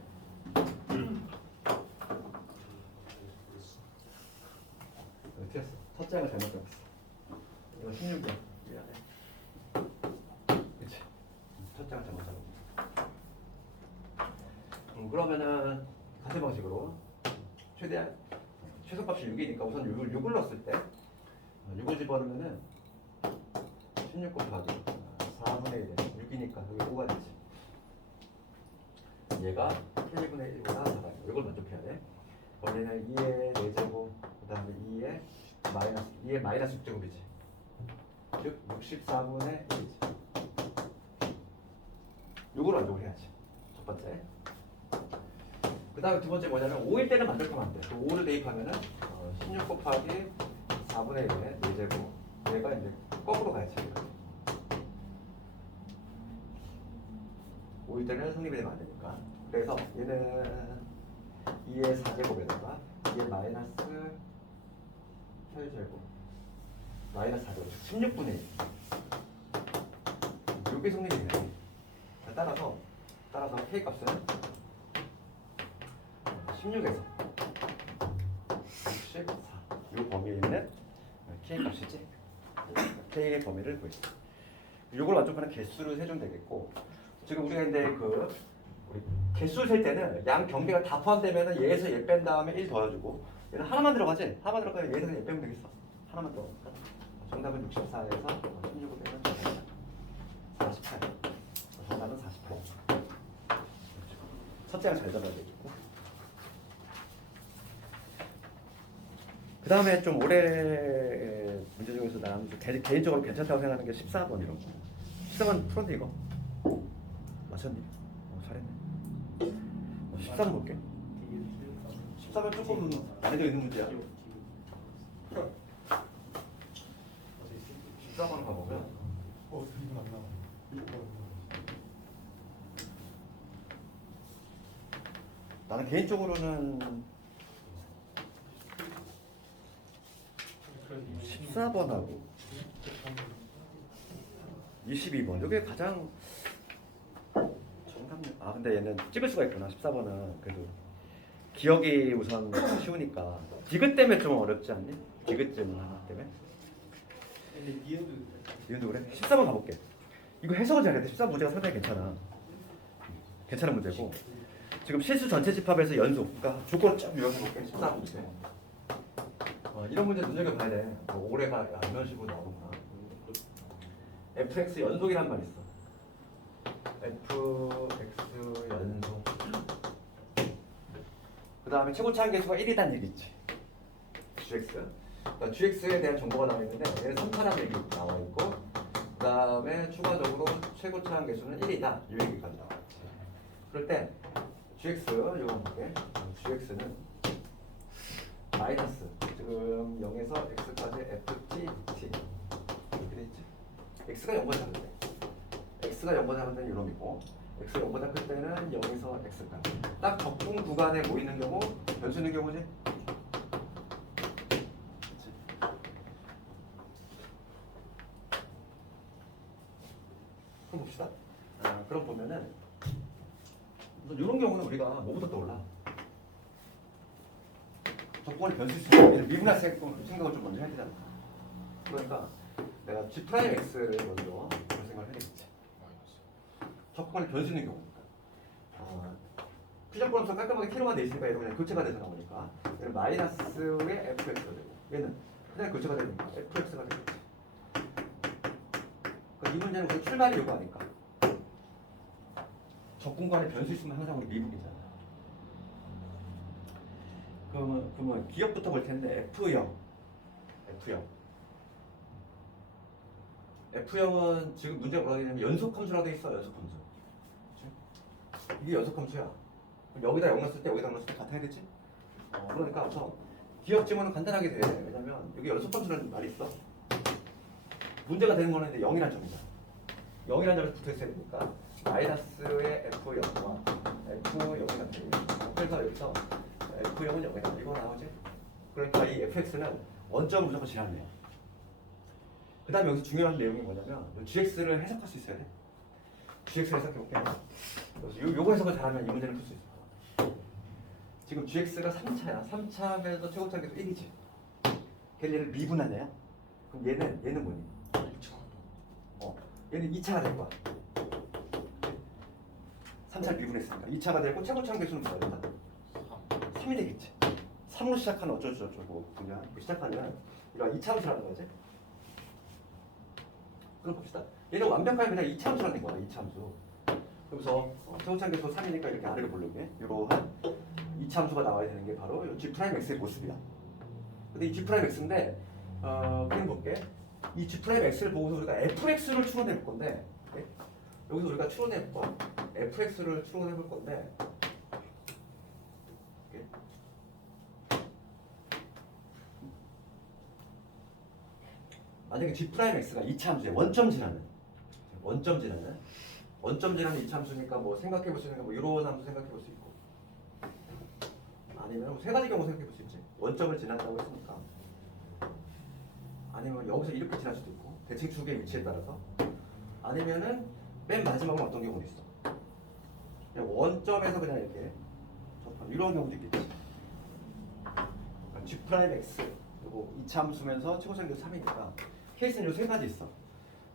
틀렸어. 첫째가 잘못 잡았어. 이거 16이야. 미안해. 그치? 첫째가 잘못 잡았어. 그러면은 같은 방식으로 최대한 최소값이 6이니까 우선 6을 넣었을 때 6을 집어넣으면은 16 곱하기 4분의 1에 6이니까 여기 5가 되지. 얘가 1분의 1보다 작아요. 이걸 만족해야 돼. 원래는 2의 4제곱 그 다음에 2의 마이너스 6제곱이지. 즉 64분의 1이지. 요걸 만족을 해야지. 첫 번째. 그 다음에 두 번째 뭐냐면 5일 때는 만족하면 안 돼. 5를 대입하면은 16 곱하기 4분의 1에 4제곱. 얘가 이제 거꾸로 가야지. 5일 때는 성립이 되면 안 되니까. 그래서 얘는 2의 4제곱에다가 2의 마이너스 8제곱 마이너스 4제곱 16분의 1. 요게 성립이 되네. 따라서 K 값은 16에서 64. 요 범위에 있는 K 값이지. K의 범위를 구했어. 요걸 만족하는 개수를 세주면 되겠고, 지금 우리가 근데 우리 개수를 셀 때는 양 경계가 다 포함되면은 얘에서 얘 뺀 다음에 1 더해주고, 얘는 하나만 들어가지? 하나만 들어가면 얘에서 얘 빼면 되겠어. 하나만 더. 정답은 64에서 16을 빼면 48. 정답은 48. 첫째랑 잘 잡아야 되겠고. 그 다음에 좀 올해 문제 중에서 나는 좀 개인적으로 괜찮다고 생각하는 게 14번 이런 거. 14번 풀었는데 이거? 맞췄니? 잘했네. 13번 볼게. 14번 조금 난이도 있는 문제야. 14번 가보면 이건 안 나와. 나는 개인적으로는 14번하고 22번 이게 가장 정답. 근데 얘는 찍을 수가 있구나. 14번은 그래도 기억이 우선 쉬우니까. 디귿 때문에 좀 어렵지 않니? 디귿 질문 하나 때문에. 근데 이것도 그래? 14번 가볼게. 이거 해석을 잘해야 돼. 14번 문제가 상당히 괜찮은 문제고, 지금 실수 전체 집합에서 연속, 그러니까 조건을 쫙 요약해볼게. 14번 문제. 이런 문제 눈여겨봐야 돼. 올해가 이런 식으로 나오구나. fx 연속이란 말 있어. fx 연속. 그 다음에 최고차항 계수가 1이란 얘기 있지. gx. 그러니까 gx에 대한 정보가 나와 있는데 얘는 3차라는 얘기 나와 있고, 그 다음에 추가적으로 최고차항 계수는 1이다. 이 얘기까지 나와 있지. 그럴 때 gx 이거 볼게. gx는 마이너스 지금 0에서 x까지 ft t 이렇게 돼 있지. x가 0보다 작은데 x가 0보다 작은 데는 이놈이고, x가 0보다 클 때는 0에서 x까지 딱 적분 구간에 모이는 경우 변수 있는 경우지. 그치? 그럼 봅시다. 그럼 보면은 이런 경우는 우리가 뭐부터 떠올라? 조건이 변수 있으면 얘를 미분할 생각을 좀 먼저 해야 되잖아. 그러니까 내가 G'X를 먼저 그런 생각을 해야겠지. 조건이 변수 있는 경우니까. 피적분함수 깔끔하게 T로만 돼 있으니까 얘는 그냥 교체가 돼서 나오니까 얘는 마이너스의 fx가 되고, 얘는 그냥 교체가 되니까 fx가 되겠지. 그러니까 이 문제는 우선 출발이 요구하니까 적분간에 변수 있으면 항상 우리 미분이잖아. 그러면 기억부터 볼 텐데 F형은 지금 문제가 뭐라 되냐면 연속 함수라고 돼 있어. 연속 함수. 그치? 이게 연속 함수야. 여기다 0 넣었을 때 여기다 넣었을 때 같아야 되지? 그러니까 우선 기억 지문은 간단하게 돼. 왜냐면 여기 연속 함수라는 말이 있어. 문제가 되는 거는 이제 0이라는 점이잖아. 0이라는 점이 붙어 있어야 되니까 마이너스의 F0과 F0이 되겠다. 그래서 여기서 F0은 0이다. 이거 나오지? 그러니까 이 fx는 원점은 무조건 제한이야. 그 다음에 여기서 중요한 내용이 뭐냐면 gx를 해석할 수 있어야 돼. gx를 해석해볼게. 그래서 요거 해석을 잘하면 이 문제를 풀 수 있을 거야. 지금 gx가 3차야. 3차면서 최고차 계수 1이지. 걔를 미분하냐? 그럼 얘는 뭐니? 2차. 얘는 2차가 될 거야. 3차를 미분했으니까 2차가 되고 최고차 계수는 뭐야? 된다? 3이 되겠지. 3으로 시작하는 어쩌고저쩌고 그냥 시작하면 이런 2차함수라는 거지. 그럼 봅시다. 얘는 완벽하게 그냥 2차함수라는 거야. 2차함수. 그래서 최고차 계수 3이니까 이렇게 아래로 볼르게 이러한 2차함수가 나와야 되는 게 바로 G'X의 모습이야. 근데 이 G'X인데 그림 볼게. 이 G'X를 보고서 우리가 fx를 추론해 볼 건데, 여기서 우리가 추론해 볼 거 fx를 추론해 볼 건데 이렇게. 만약에 g'x가 이차함수에 원점 지나는 이차함수니까 뭐 생각해 볼 수 있는 거 뭐 이런 함수 생각해 볼 수 있고 아니면 뭐세 가지 경우 생각해 볼 수 있지. 원점을 지났다고 했으니까 아니면 여기서 이렇게 지날 수도 있고 대칭 축의 위치에 따라서 아니면은 맨 마지막은 어떤 경우도 있어. 그냥 원점에서 그냥 이렇게 접한 이런 경우도 있겠지. g'x 그리고 이차함수면서 최고점도 3이니까 케이스는 요 세 가지 있어.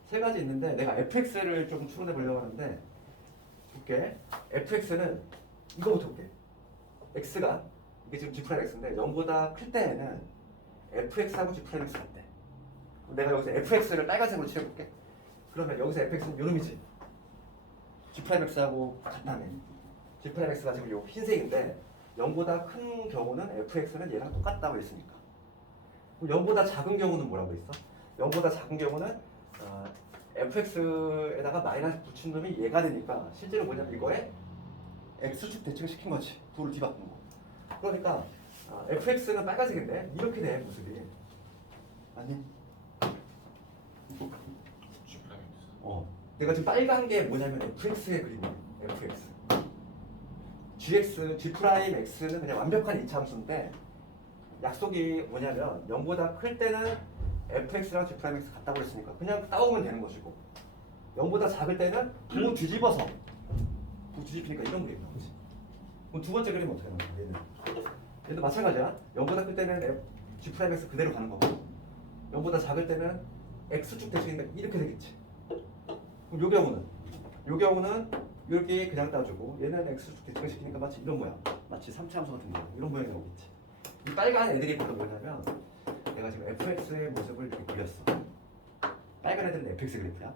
세 가지 있는데 내가 fx를 좀 추론해 보려고 하는데 볼게. fx는 이거부터 볼게. x가 이게 지금 g'x인데 0보다 클 때에는 fx하고 g'x 같대. 그럼 내가 여기서 fx를 빨간색으로 칠해볼게. 그러면 여기서 fx는 요놈이지. g'x하고 같다네. g'x가 지금 요 흰색인데 0보다 큰 경우는 fx는 얘랑 똑같다고 했으니까. 그럼 0보다 작은 경우는 뭐라고 했어? 0보다 작은 경우는 fx에다가 마이너스 붙인 놈이 얘가 되니까 실제로 뭐냐면 이거에 x축 대칭을 시킨 거지. 부를 뒤바꾼 거. 그러니까 fx는 빨간색인데 이렇게 돼 모습이. 아니? 내가 지금 빨간 게 뭐냐면 fx의 그림이야. fx. g'x는 그냥 완벽한 이차함수인데 약속이 뭐냐면 0보다 클 때는 fx랑 g'x 같다고 했으니까 그냥 따오면 되는 것이고 0보다 작을 때는 부 뒤집히니까 이런 그림이 나오지. 그럼 두 번째 그림은 어떻게 나오냐? 얘도 마찬가지야. 0보다 클 때는 g'x 그대로 가는 거고 0보다 작을 때는 x축 대칭이니까 이렇게 되겠지. 그럼 요 경우는 이렇게 그냥 따주고 얘는 x축 대칭을 시키니까 마치 이런 모양, 마치 3차 함수 같은 모양, 이런 모양이 나오겠지. 이 빨간 애들이 바로 뭐냐면 내가 지금 fx의 모습을 이렇게 그렸어. 빨간 애들은 fx 그래프야.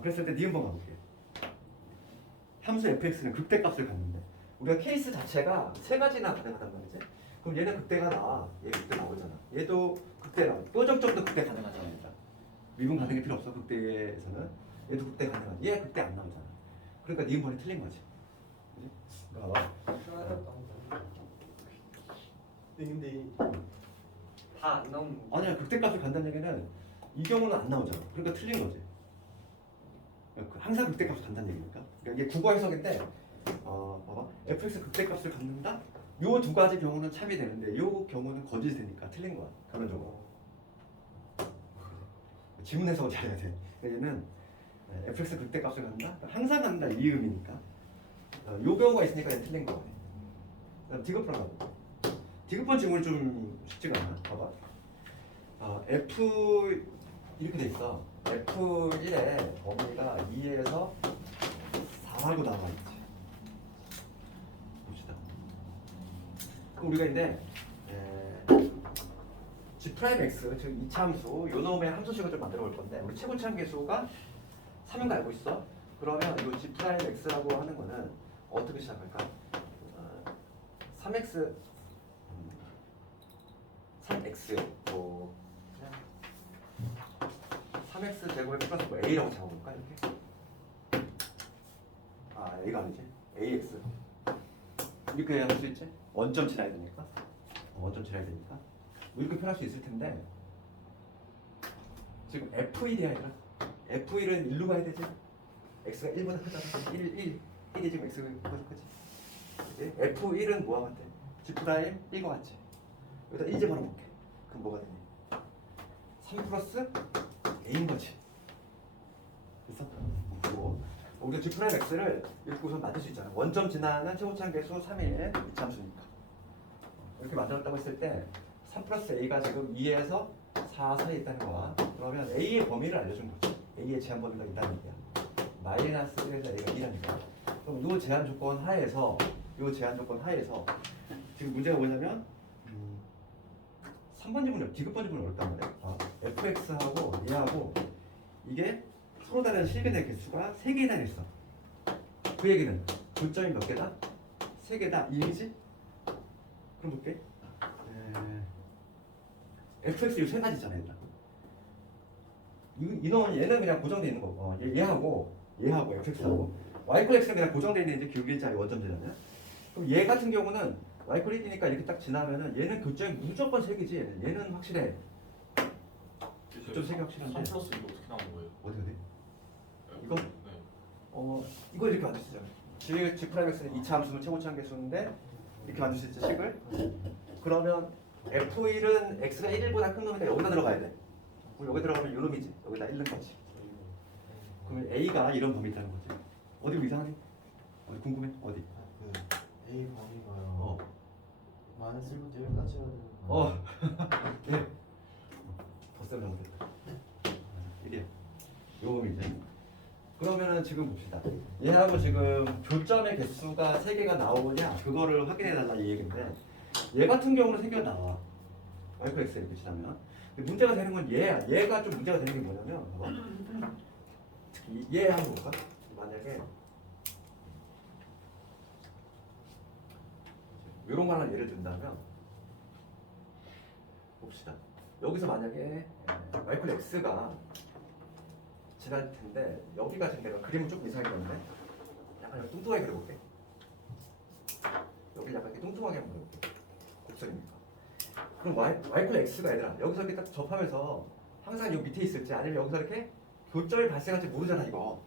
그랬을 때 니은번 가볼게. 함수 fx는 극대값을 갖는데 우리가 케이스 자체가 세 가지나 가능하단 말이지. 그럼 얘는 극대가 나와. 얘 극대 나오잖아. 얘도 극대 나와. 뾰족점도 극대 가능하잖아. 일단. 미분 가능이 필요 없어. 극대에서는. 얘도 극대 가능하지. 얘 극대 안 나오잖아. 그러니까 니은번이 틀린 거지. 그지? 근데 다 안 나오는 거. 아니야. 극대값을 간다는 얘기는 이 경우는 안 나오잖아. 그러니까 틀린 거지. 항상 극대값을 간다는 얘기니까. 그러니까 이게 국어 해석인데 봐봐. fx 극대값을 갖는다? 요 두 가지 경우는 참이 되는데 요 경우는 거짓이 되니까 틀린 거야. 결론적으로. 지문 해석을 잘해야 돼. 얘는 fx 극대값을 갖는다? 항상 갖는다 이 의미니까. 요 경우가 있으니까 얘는 틀린 거거든. 그다음 디귿번 가고. 디귿번 지문이 좀 쉽지가 않아. 봐봐. f 이렇게 돼 있어. F1의 범위가 2에서 4라고 나와 있지. 봅시다. 그럼 우리가 이제 g'x 즉 이차함수 요 놈의 함수식을 좀 만들어 볼 건데 우리 최고차함 계수가 3인 거 알고 있어? 그러면 이 g'x라고 하는 거는 어떻게 시작할까? 3x 뭐 3x 제곱에 플러스 뭐 a라고 잡아볼까 이렇게? a가 아니지? ax 이렇게 할 수 있지? 원점 지나야 되니까 원점 지나야 되니까 뭐 이렇게 표현할 수 있을 텐데 지금 f1이야 얘들아. f1은 1로 가야 되지? x가 1보다 크잖아. 1이 지금 x보다 크지? f1은 뭐와 같아? g'1과 같지? 여기다 1 집어넣어볼게. 그럼 뭐가 되니? 3 플러스 a인 거지. 됐어? 우리가 g'x를 이렇게 우선 만들 수 있잖아. 원점 지나는 최고차함 계수 3의 이차함수니까. 이렇게 만들었다고 했을 때 3 플러스 a가 지금 2에서 4 사이에 있다는 거야. 그러면 a의 범위를 알려준 거지. a의 제한 범위가 있다는 얘기야. 마이너스 1에서 a가 2라는 거야. 그럼 이 제한 조건 하에서 지금 문제가 뭐냐면 3번 지문이 디귿번 지문이 어렵단 말이야. fx하고 얘하고 이게 서로 다른 실근의 개수가 3개나 있어. 그 얘기는 교점이 몇 개다? 3개다. 이 얘기지? 그럼 볼게. fx 이 세 가지잖아 일단. 이놈은 얘는 그냥 고정되어 있는 거고 얘하고 fx하고 y 콜 x는 그냥 고정되어 있는 이제 기울기짜리 원점지잖아요. 그럼 얘 같은 경우는 y 콜 1이니까 이렇게 딱 지나면은 얘는 교점이 무조건 3개지. 얘는 확실해. 교점 3개 확실한데. 3 플러스 이거 어떻게 나온 거예요? 어디? 이거? 네. 이거 이렇게 만드시죠. G 프라임 x는 2차 함수는 최고치 한계수인데 이렇게 만들 수 있죠, 식을. 그러면 F1은 x가 1보다 큰 놈이니까 여기다 들어가야 돼. 그럼 여기 들어가면 요 놈이지. 여기다 1는 거지. 그러면 A가 이런 범위 있다는 거지. 어디 뭐 이상하니? 어디 궁금해? 어디? 그 A 범위가요. 어. 마이너스 1부터 1까지 가지고. 네. 더 세면 잘못했다. 이게 요 범위지. 그러면은 지금 봅시다. 얘하고 지금 교점의 개수가 3개가 나오냐 그거를 확인해달라 이 얘기인데 얘 같은 경우는 3개가 나와. y 콜 x 이렇게 치자면. 근데 문제가 되는 건 얘야. 얘가 좀 문제가 되는 게 뭐냐면 봐봐. 특히 얘 한번 볼까? 만약에 이런 거 하나 예를 든다면 봅시다. 여기서 만약에 y 콜 x가 지날 텐데 여기가 지금 내가 그림은 조금 이상하게 그렸는데 약간 여기 뚱뚱하게 그려볼게. 여기 약간 이렇게 뚱뚱하게 한번 그려볼게. 곡선이니까. 그럼 y 콜 x가 얘들아 여기서 이렇게 딱 접하면서 항상 여기 밑에 있을지 아니면 여기서 이렇게 교점이 발생할지 모르잖아 이거.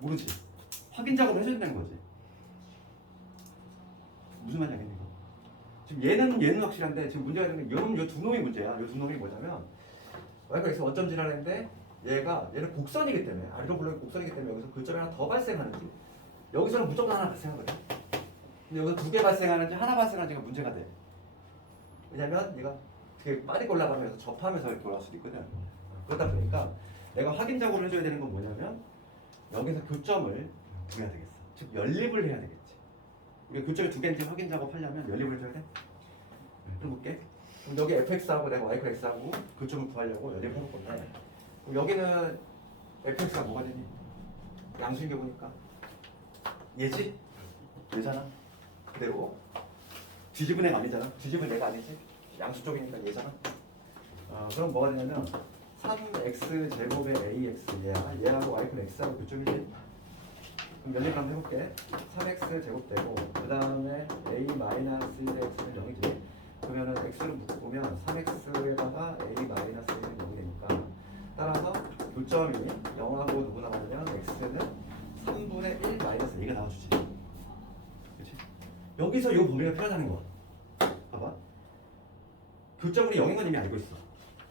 모르지. 확인 작업을 해줘야 되는 거지. 무슨 말이야 이거. 지금 얘는 확실한데 지금 문제가 되는 게 요 두 놈이 문제야. 요 두 놈이 뭐냐면 y 콜 x 원점 지나는데 얘는 곡선이기 때문에 아래로 블록이 곡선이기 때문에 여기서 교점이 하나 더 발생하는지 여기서는 무조건 하나 발생하거든. 근데 여기서 2개 발생하는지 하나 발생하는지가 문제가 돼. 왜냐면 얘가 되게 빠르게 올라가면서 접하면서 이렇게 올라갈 수도 있거든. 그러다 보니까 내가 확인 작업을 해줘야 되는 건 뭐냐면 여기서 교점을 두어야 되겠어. 즉 연립을 해야 되겠지. 우리가 교점이 2개인지 확인 작업하려면 연립을 해줘야 돼. 그럼 볼게. 그럼 여기 fx하고 내가 y 콜 x하고 교점을 구하려고 연립을 해볼 건데 그럼 여기는 fx가 뭐가 되니? 양수인 게 보니까 얘지? 얘잖아. 그대로 뒤집은 애가 아니잖아. 뒤집은 애가 아니지. 양수 쪽이니까 얘잖아. 그럼 뭐가 되냐면 3x 제곱의 ax 얘하고 y 콜 x하고 교점이지. 그럼 연립 한번 해볼게. 3x 제곱 되고 그 다음에 a 마이너스 1x는 0이지. 그러면은 x를 묶으면 3x에다가 a 마이너스 1은 0이 되니까 따라서 교점이 0하고 누구 나오냐면 x는 3분의 1 마이너스 2가 나와주지. 그렇지? 여기서 이 범위가 필요하다는 거야. 봐봐. 교점이 0인 건 이미 알고 있어.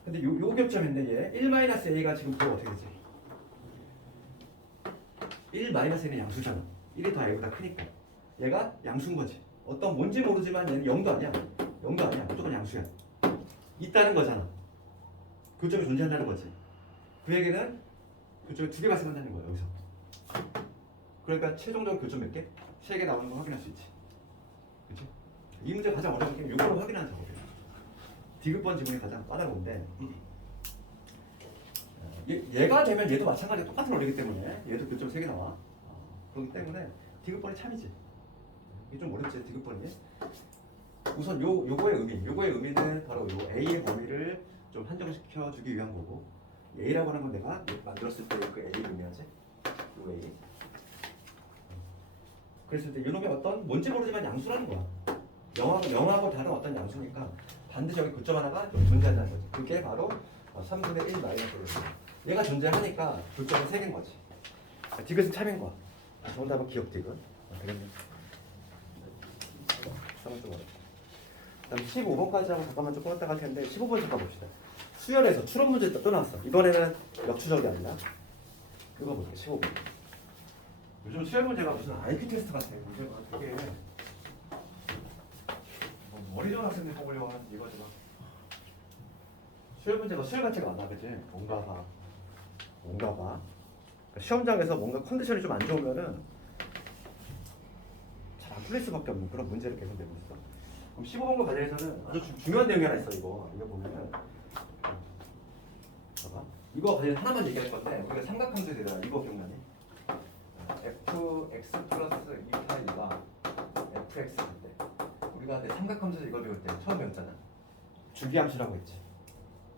근데 요 교점인데 얘 1 마이너스 a가 지금 그거 어떻게 되지? 1 마이너스 a는 양수잖아. 1이 더 a보다 크니까. 얘가 양수인 거지. 어떤 뭔지 모르지만 얘는 0도 아니야. 0도 아니야. 무조건 양수야. 있다는 거잖아. 교점이 존재한다는 거지. 그 얘기는 교점이 2개 발생한다는 거야 여기서. 그러니까 최종적으로 교점 몇 개? 3개 나오는 걸 확인할 수 있지. 그렇지? 이 문제 가장 어려운 게 이걸 확인하는 작업이야. 디귿번 지문이 가장 까다로운데 얘가 되면 얘도 마찬가지로 똑같은 원리이기 때문에 얘도 교점 3개 나와. 그렇기 때문에 디귿번이 참이지. 이게 좀 어렵지 디귿번이. 우선 요거의 의미는 바로 요 A의 범위를 좀 한정시켜 주기 위한 거고 A라고 하는 건 내가 만들었을 때 그 A를 의미하지. 요 A. 그랬을 때 이놈이 어떤 뭔지 모르지만 양수라는 거야. 0하고 다른 어떤 양수니까 반드시 여기 교점 하나가 좀 존재한다는 거지. 그게 바로 3분의 1 마이너스 1. 얘가 존재하니까 교점은 3개인 거지. 디귿은 참인 거야. 좋은 답은 기억 디귿. 되겠네. 3번 좀 어렵다. 그다음 15번까지 하고 잠깐만 좀 꺼냈다 갈 텐데 15번 잠깐 봅시다. 수열에서 추론 문제 또 나왔어. 이번에는 역추적이 아니라 이거 볼게 15번. 요즘 수열 문제가 무슨 IQ 테스트 같아. 문제가 되게 머리 좋은 학생들 뽑으려고 하는 이거지만 수열 문제가 수열 같지가 않아, 그치? 뭔가 봐. 그러니까 시험장에서 뭔가 컨디션이 좀 안 좋으면은 잘 안 풀릴 수밖에 없는 그런 문제를 계속 내고 있어. 그럼 15번과 관련해서는 아주 중요한 내용이 하나 있어. 이거 보면은 봐봐. 이거 관련 하나만 얘기할 건데 우리가 삼각함수에 대해서 이거 기억나니? fx 플러스 2파이가 fx일 때 우리가 삼각함수에서 이걸 배울 때 처음 배웠잖아. 주기함수라고 했지.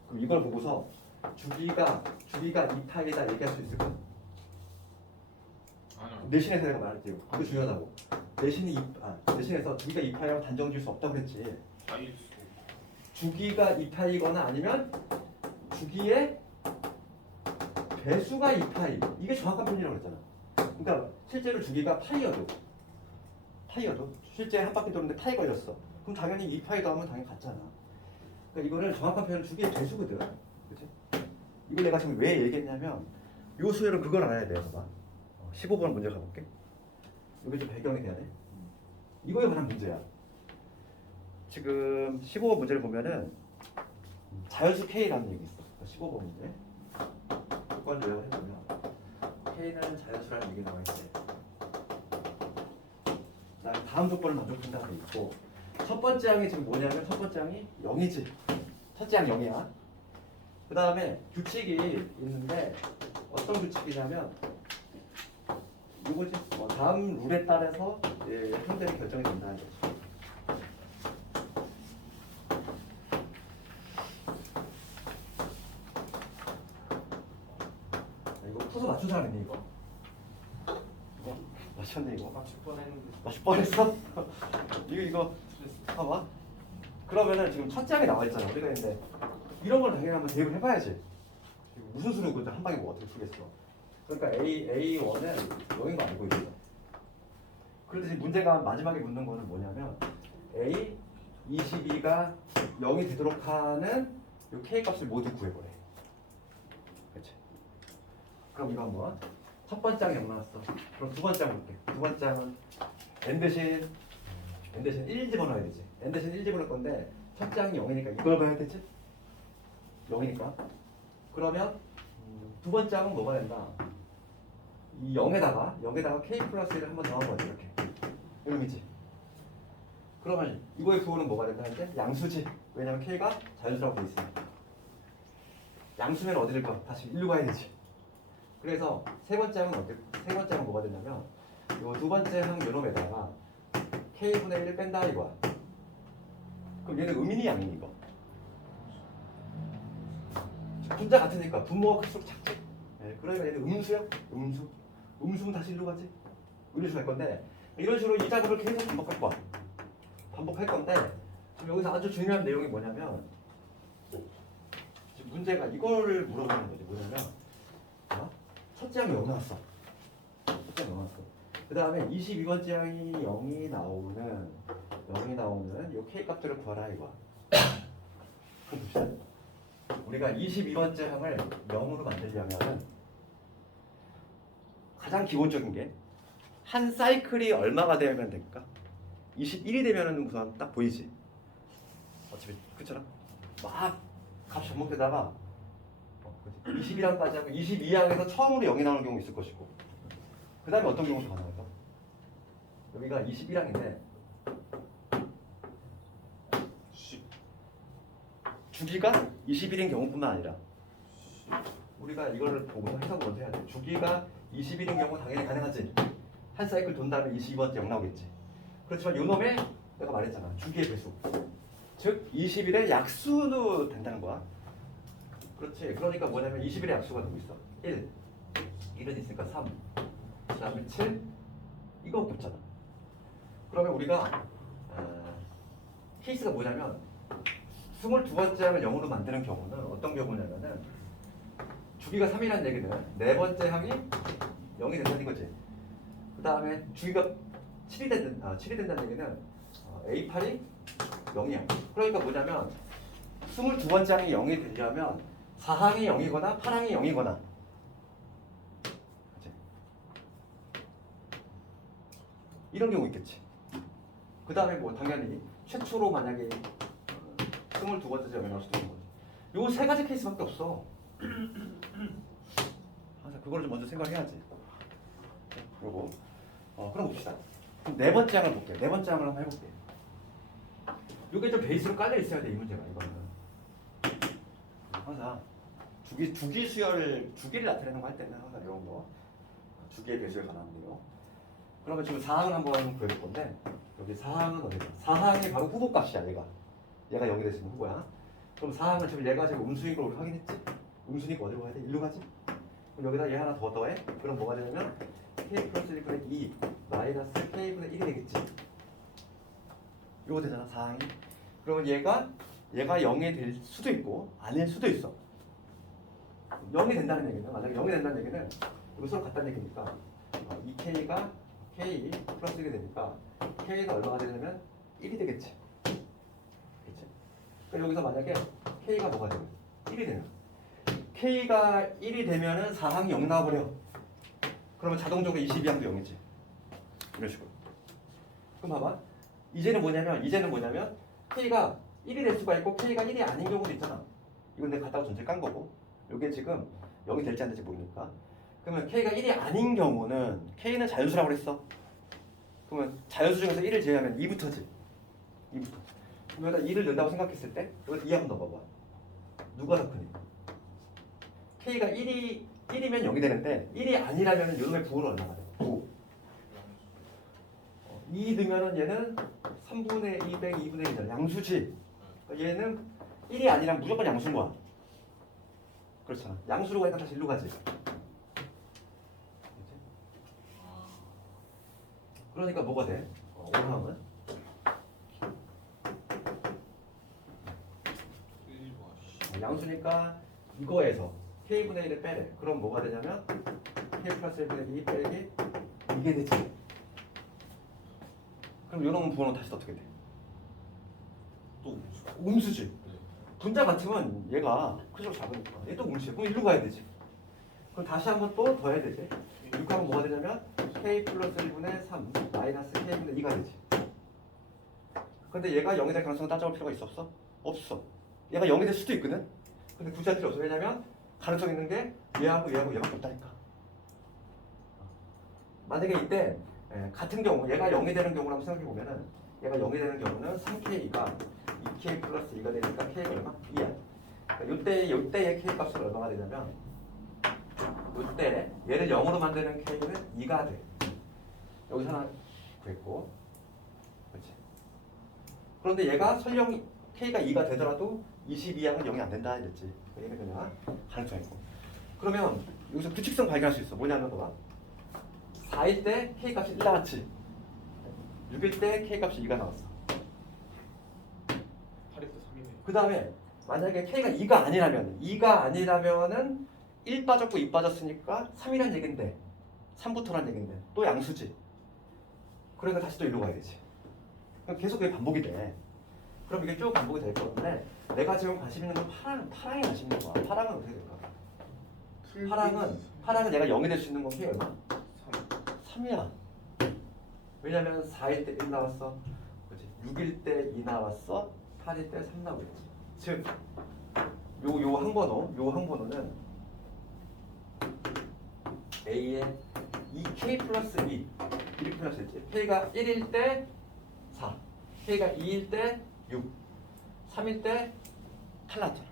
그럼 이걸 보고서 주기가 2파이다 얘기할 수 있을까? 내신에서 내가 말했지. 그게 중요하다고. 내신에서 주기가 2파이라고 단정 지을 수 없다고 그랬지. 자일수. 주기가 2파이거나 아니면 주기의 배수가 2파이. 이게 정확한 표현이라고 그랬잖아. 그러니까 실제로 주기가 파이여도 실제 한 바퀴 도는데 파이 걸렸어. 그럼 당연히 2파이 더하면 당연히 같잖아. 그러니까 이거는 정확한 표현은 주기의 배수거든. 그치? 이걸 내가 지금 왜 얘기했냐면 요 수열은 그걸 알아야 돼. 봐봐. 15번 문제 가볼게. 이게 좀 배경이 돼야 돼. 이거에 관한 문제야. 지금 15번 문제를 보면은 자연수 K라는 얘기 있어. 15번 문제. 조건 요약을 해보면 K는 자연수라는 얘기 나와 있어요. 다음 조건을 만족한다고 돼 있고 첫 번째 항이 지금 뭐냐면 첫 번째 항이 0이지. 첫째 항 0이야. 그 다음에 규칙이 있는데 어떤 규칙이냐면 이거지. 다음 룰에 따라서 형태는 결정이 된다는 거지. 이거 푸서 맞춘 사람 있니 이거? 이거 맞췄네 이거. 맞출 뻔했는데. 맞출 뻔했어? 이거 봐봐. 그러면은 지금 첫째 항이 나와 있잖아. 우리가 있는데 이런 걸 당연히 한번 대입을 해봐야지. 무슨 수로 근데 한 방에 뭐 어떻게 풀겠어? 그러니까 A1은 0인 거 알고 있어. 그런데 지금 문제가 마지막에 묻는 거는 뭐냐면 A22가 0이 되도록 하는 이 K 값을 모두 구해보래. 그렇지? 그럼 이거 한번 첫 번째 항 0 나왔어. 그럼 두 번째 항 볼게. 두 번째 항은 n 대신 1 집어넣어야 되지. n 대신 1 집어넣을 건데 첫째 항이 0이니까 이걸 봐야 되지? 0이니까. 그러면 두 번째 항은 뭐가 된다? 이 0에다가 k 플러스 1을 한번 넣은 거지. 이렇게 의미지. 그러면 이거의 부호는 뭐가 된다 할 때? 양수지. 왜냐면 k가 자연수라고 돼 있으니까. 양수면 어디를 가? 다시 1로 가야 되지. 그래서 세 번째 항은 뭐가 되냐면 이 두 번째 항 요놈에다가 k분의 1을 뺀다 이거야. 그럼 얘는 음인이 양이니 이거. 분자 같으니까 분모가 클수록 작지. 그러니까 얘는 음수야. 음수면 다시 1로 가지. 음수 할 건데 이런 식으로 이 작업을 계속 반복할 거야. 반복할 건데 지금 여기서 아주 중요한 내용이 뭐냐면 지금 문제가 이거를 물어보는 거지. 뭐냐면 첫째 항이 0 나왔어. 첫째 항이 0 나왔어. 그 다음에 22번째 항이 0이 나오는 이 k 값들을 구하라 이거야. 그럼 봅시다. 우리가 22번째 항을 0으로 만들려면 가장 기본적인 게 한 사이클이 얼마가 되면 될까? 21이 되면은 우선 딱 보이지. 어차피 그렇잖아. 막 값 접목되다가 22항까지 하고 22항에서 처음으로 0이 나오는 경우 있을 것이고 그 다음에 어떤 경우가 가능할까? 여기가 21항인데 10. 주기가 21인 경우뿐만 아니라 우리가 이거를 보고 해석을 먼저 해야 돼. 주기가 21인 경우 당연히 가능하지. 한 사이클 돈 다음에 22번째 0 나오겠지. 그렇지만 요놈의 내가 말했잖아. 주기의 배수. 즉 21의 약수도 된다는 거야. 그렇지. 그러니까 뭐냐면 21의 약수가 누구 있어? 1. 1은 있으니까 3. 그 다음에 7. 이거밖에 없잖아. 그러면 우리가 케이스가 뭐냐면 22번째 항을 0으로 만드는 경우는 어떤 경우냐면은 주기가 3이라는 얘기는 네 번째 항이 0이 된다는 거지. 그 다음에 주기가 7이 된다는 얘기는 A8이 0이야. 그러니까 뭐냐면 22번째 항이 0이 되려면 4항이 0이거나 8항이 0이거나 그치? 이런 경우 있겠지. 그 다음에 뭐 당연히 최초로 만약에 22번째 점이 나올 수도 있는 거지. 요 세 가지 케이스밖에 없어. 항상 그거를 좀 먼저 생각해야지. 요거. 그럼 봅시다. 그럼 네 번째 항을 볼게요. 네 번째 항을 한번 해볼게요. 요게 좀 베이스로 깔려 있어야 돼, 이 문제가. 이거는 항상 주기를 나타내는 거 할 때는 항상 이런 거 주기의 배수에 관한 내용. 그러면 지금 4항을 한번 구해볼 건데 여기 4항은 어디가? 4항이 바로 후보값이야. 얘가 0이 됐으면 후보야. 그럼 4항은 지금 얘가 지금 음수인 걸 확인했지? 음수니까 어디로 가야 돼? 1로 가지? 그럼 여기다 얘 하나 더 더해? 그럼 뭐가 되냐면 k 플러스 1분의 2 마이너스 k분의 1이 되겠지. 이거 되잖아 사항이. 그러면 얘가 0이 될 수도 있고 아닐 수도 있어. 0이 된다는 얘기는 만약에 0이 된다는 얘기는 이거 서로 같다는 얘기니까 2k가 k 플러스 1이 되니까 k가 얼마가 되냐면 1이 되겠지. 그치? 그러니까 여기서 만약에 k가 뭐가 되면 1이 되면 k가 1이 되면은 사항이 0 나와버려. 그러면 자동적으로 22항도 0이지. 이런 식으로. 그럼 봐봐. 이제는 뭐냐면 k가 1이 될 수가 있고 k가 1이 아닌 경우도 있잖아. 이건 내가 갖다가 전체 깐 거고. 이게 지금 0이 될지 안 될지 모르니까. 그러면 k가 1이 아닌 경우는 k는 자연수라고 그랬어. 그러면 자연수 중에서 1을 제외하면 2부터지. 2부터. 그럼 여기다 2를 넣는다고 생각했을 때 여기다 2 한번 넣어봐봐. 누가 더 크니? k가 1이면 0이 되는데 1이 아니라면 요놈의 부호는 얼마가 돼? 9. 2 넣으면은 얘는 3분의 2 빼기 2분의 1이잖아. 양수지. 그러니까 얘는 1이 아니라 무조건 양수인 거야. 그렇잖아. 양수로 가니까 다시 일로 가지. 그러니까 뭐가 돼? 5항은? 양수니까 이거에서 k분의 1을 빼래. 그럼 뭐가 되냐면 k 플러스 1분의 2 빼기 이게 되지. 그럼 요놈은 부호는 다시 어떻게 돼? 또 음수. 음수지. 분자 같으면 얘가 크죠 작으니까 얘 또 음수야. 그럼 일로 가야 되지. 그럼 다시 한번 또 더해야 되지. 6하면 뭐가 되냐면 k 플러스 1분의 3 마이너스 k분의 2가 되지. 근데 얘가 0이 될 가능성을 따져볼 필요가 있어 없어? 없어. 얘가 0이 될 수도 있거든. 근데 굳이 할 필요 없어. 왜냐면 가능성 있는 게 얘하고 얘밖에 없다니까. 만약에 이때 같은 경우 얘가 0이 되는 경우를 한번 생각해 보면은 얘가 0이 되는 경우는 3k가 2k 플러스 2가 되니까 k가 얼마? 2야. 그러니까 요때의 k 값은 얼마가 되냐면 요때 얘를 0으로 만드는 k는 2가 돼. 여기 하나 구했고. 그렇지. 그런데 얘가 설령 k가 2가 되더라도 22항은 0이 안 된다 이랬지. 얘는 그냥 가능성이 있고. 그러면 여기서 규칙성 발견할 수 있어. 뭐냐면 봐봐. 4일 때 k 값이 1 나왔지. 6일 때 k 값이 2가 나왔어. 8일 때 3이네. 그 다음에 만약에 k가 2가 아니라면은 1 빠졌고 2 빠졌으니까 3이란 얘긴데 3부터란 얘긴데 또 양수지. 그러니까 다시 또 일로 가야 되지. 그럼 계속 그게 반복이 돼. 그럼 이게 쭉 반복이 될 건데 내가 지금 관심 있는 건 파랑이 관심 있는 거야. 파랑은 어떻게 될까? 파랑은 얘가 0이 될 수 있는 건 k 얼마? 3이야. 왜냐면 4일 때 1 나왔어. 그렇지. 6일 때 2 나왔어. 8일 때 3 나오겠지. 즉, 요 항번호는 A의 2K 플러스 2 이렇게 표현할 수 있지. K가 1일 때 4, K가 2일 때 6, 3일 때 탈났잖아.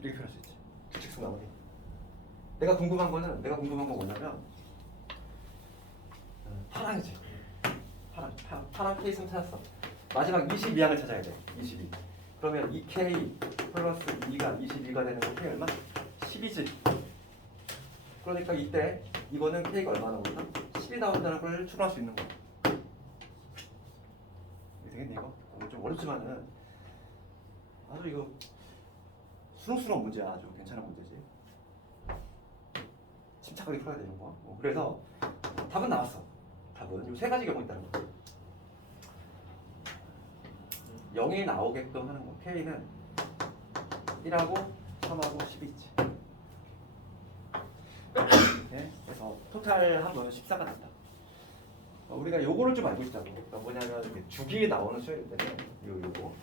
이렇게 표현할 수 있지. 규칙수 나오게. 내가 궁금한 건 뭐냐면 파랑이지. 파랑 K3 찾았어. 마지막 22항을 찾아야 돼. 22. 그러면 2K 플러스 2가 22가 되는 건 K 얼마? 10이지. 그러니까 이때 이거는 K가 얼마 나오나? 10이 나온다는 걸 추론할 수 있는 거야. 되겠네 이거? 좀 어렵지만은 아주 이거 수능스러운 문제야. 아주 괜찮은 문제지. 침착하게 풀어야 되는 거. 그래서 답은 나왔어. 답은 이 세 가지 경우 있다는 거. 0이 나오게끔 하는 거. K는 1하고 3하고 10이 있지. 이렇게 해서 토탈 하면 14가 났다. 우리가 요거를 좀 알고 있자고. 그러니까 뭐냐면 이렇게 주기에 나오는 수열일 때는 요거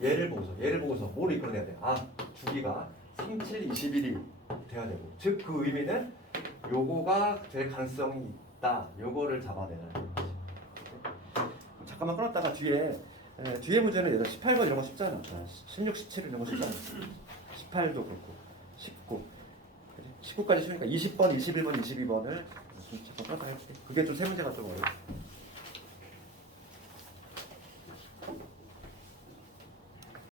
얘를 보고서 뭘 이끌어내야 돼? 아, 주기가 3, 7, 21이 돼야 되고, 즉 그 의미는 요거가 될 가능성이 있다. 요거를 잡아내는 거지. 잠깐만 끊었다가 뒤에 문제는 예를 18번 이런 거 쉽지 않아. 16, 17 이런 거 쉽지 않아. 18도 그렇고 19 19까지 쉬우니까 20번, 21번, 22번을 잠깐 끊었다 해볼게. 그게 좀 세 문제가 좀 어려워.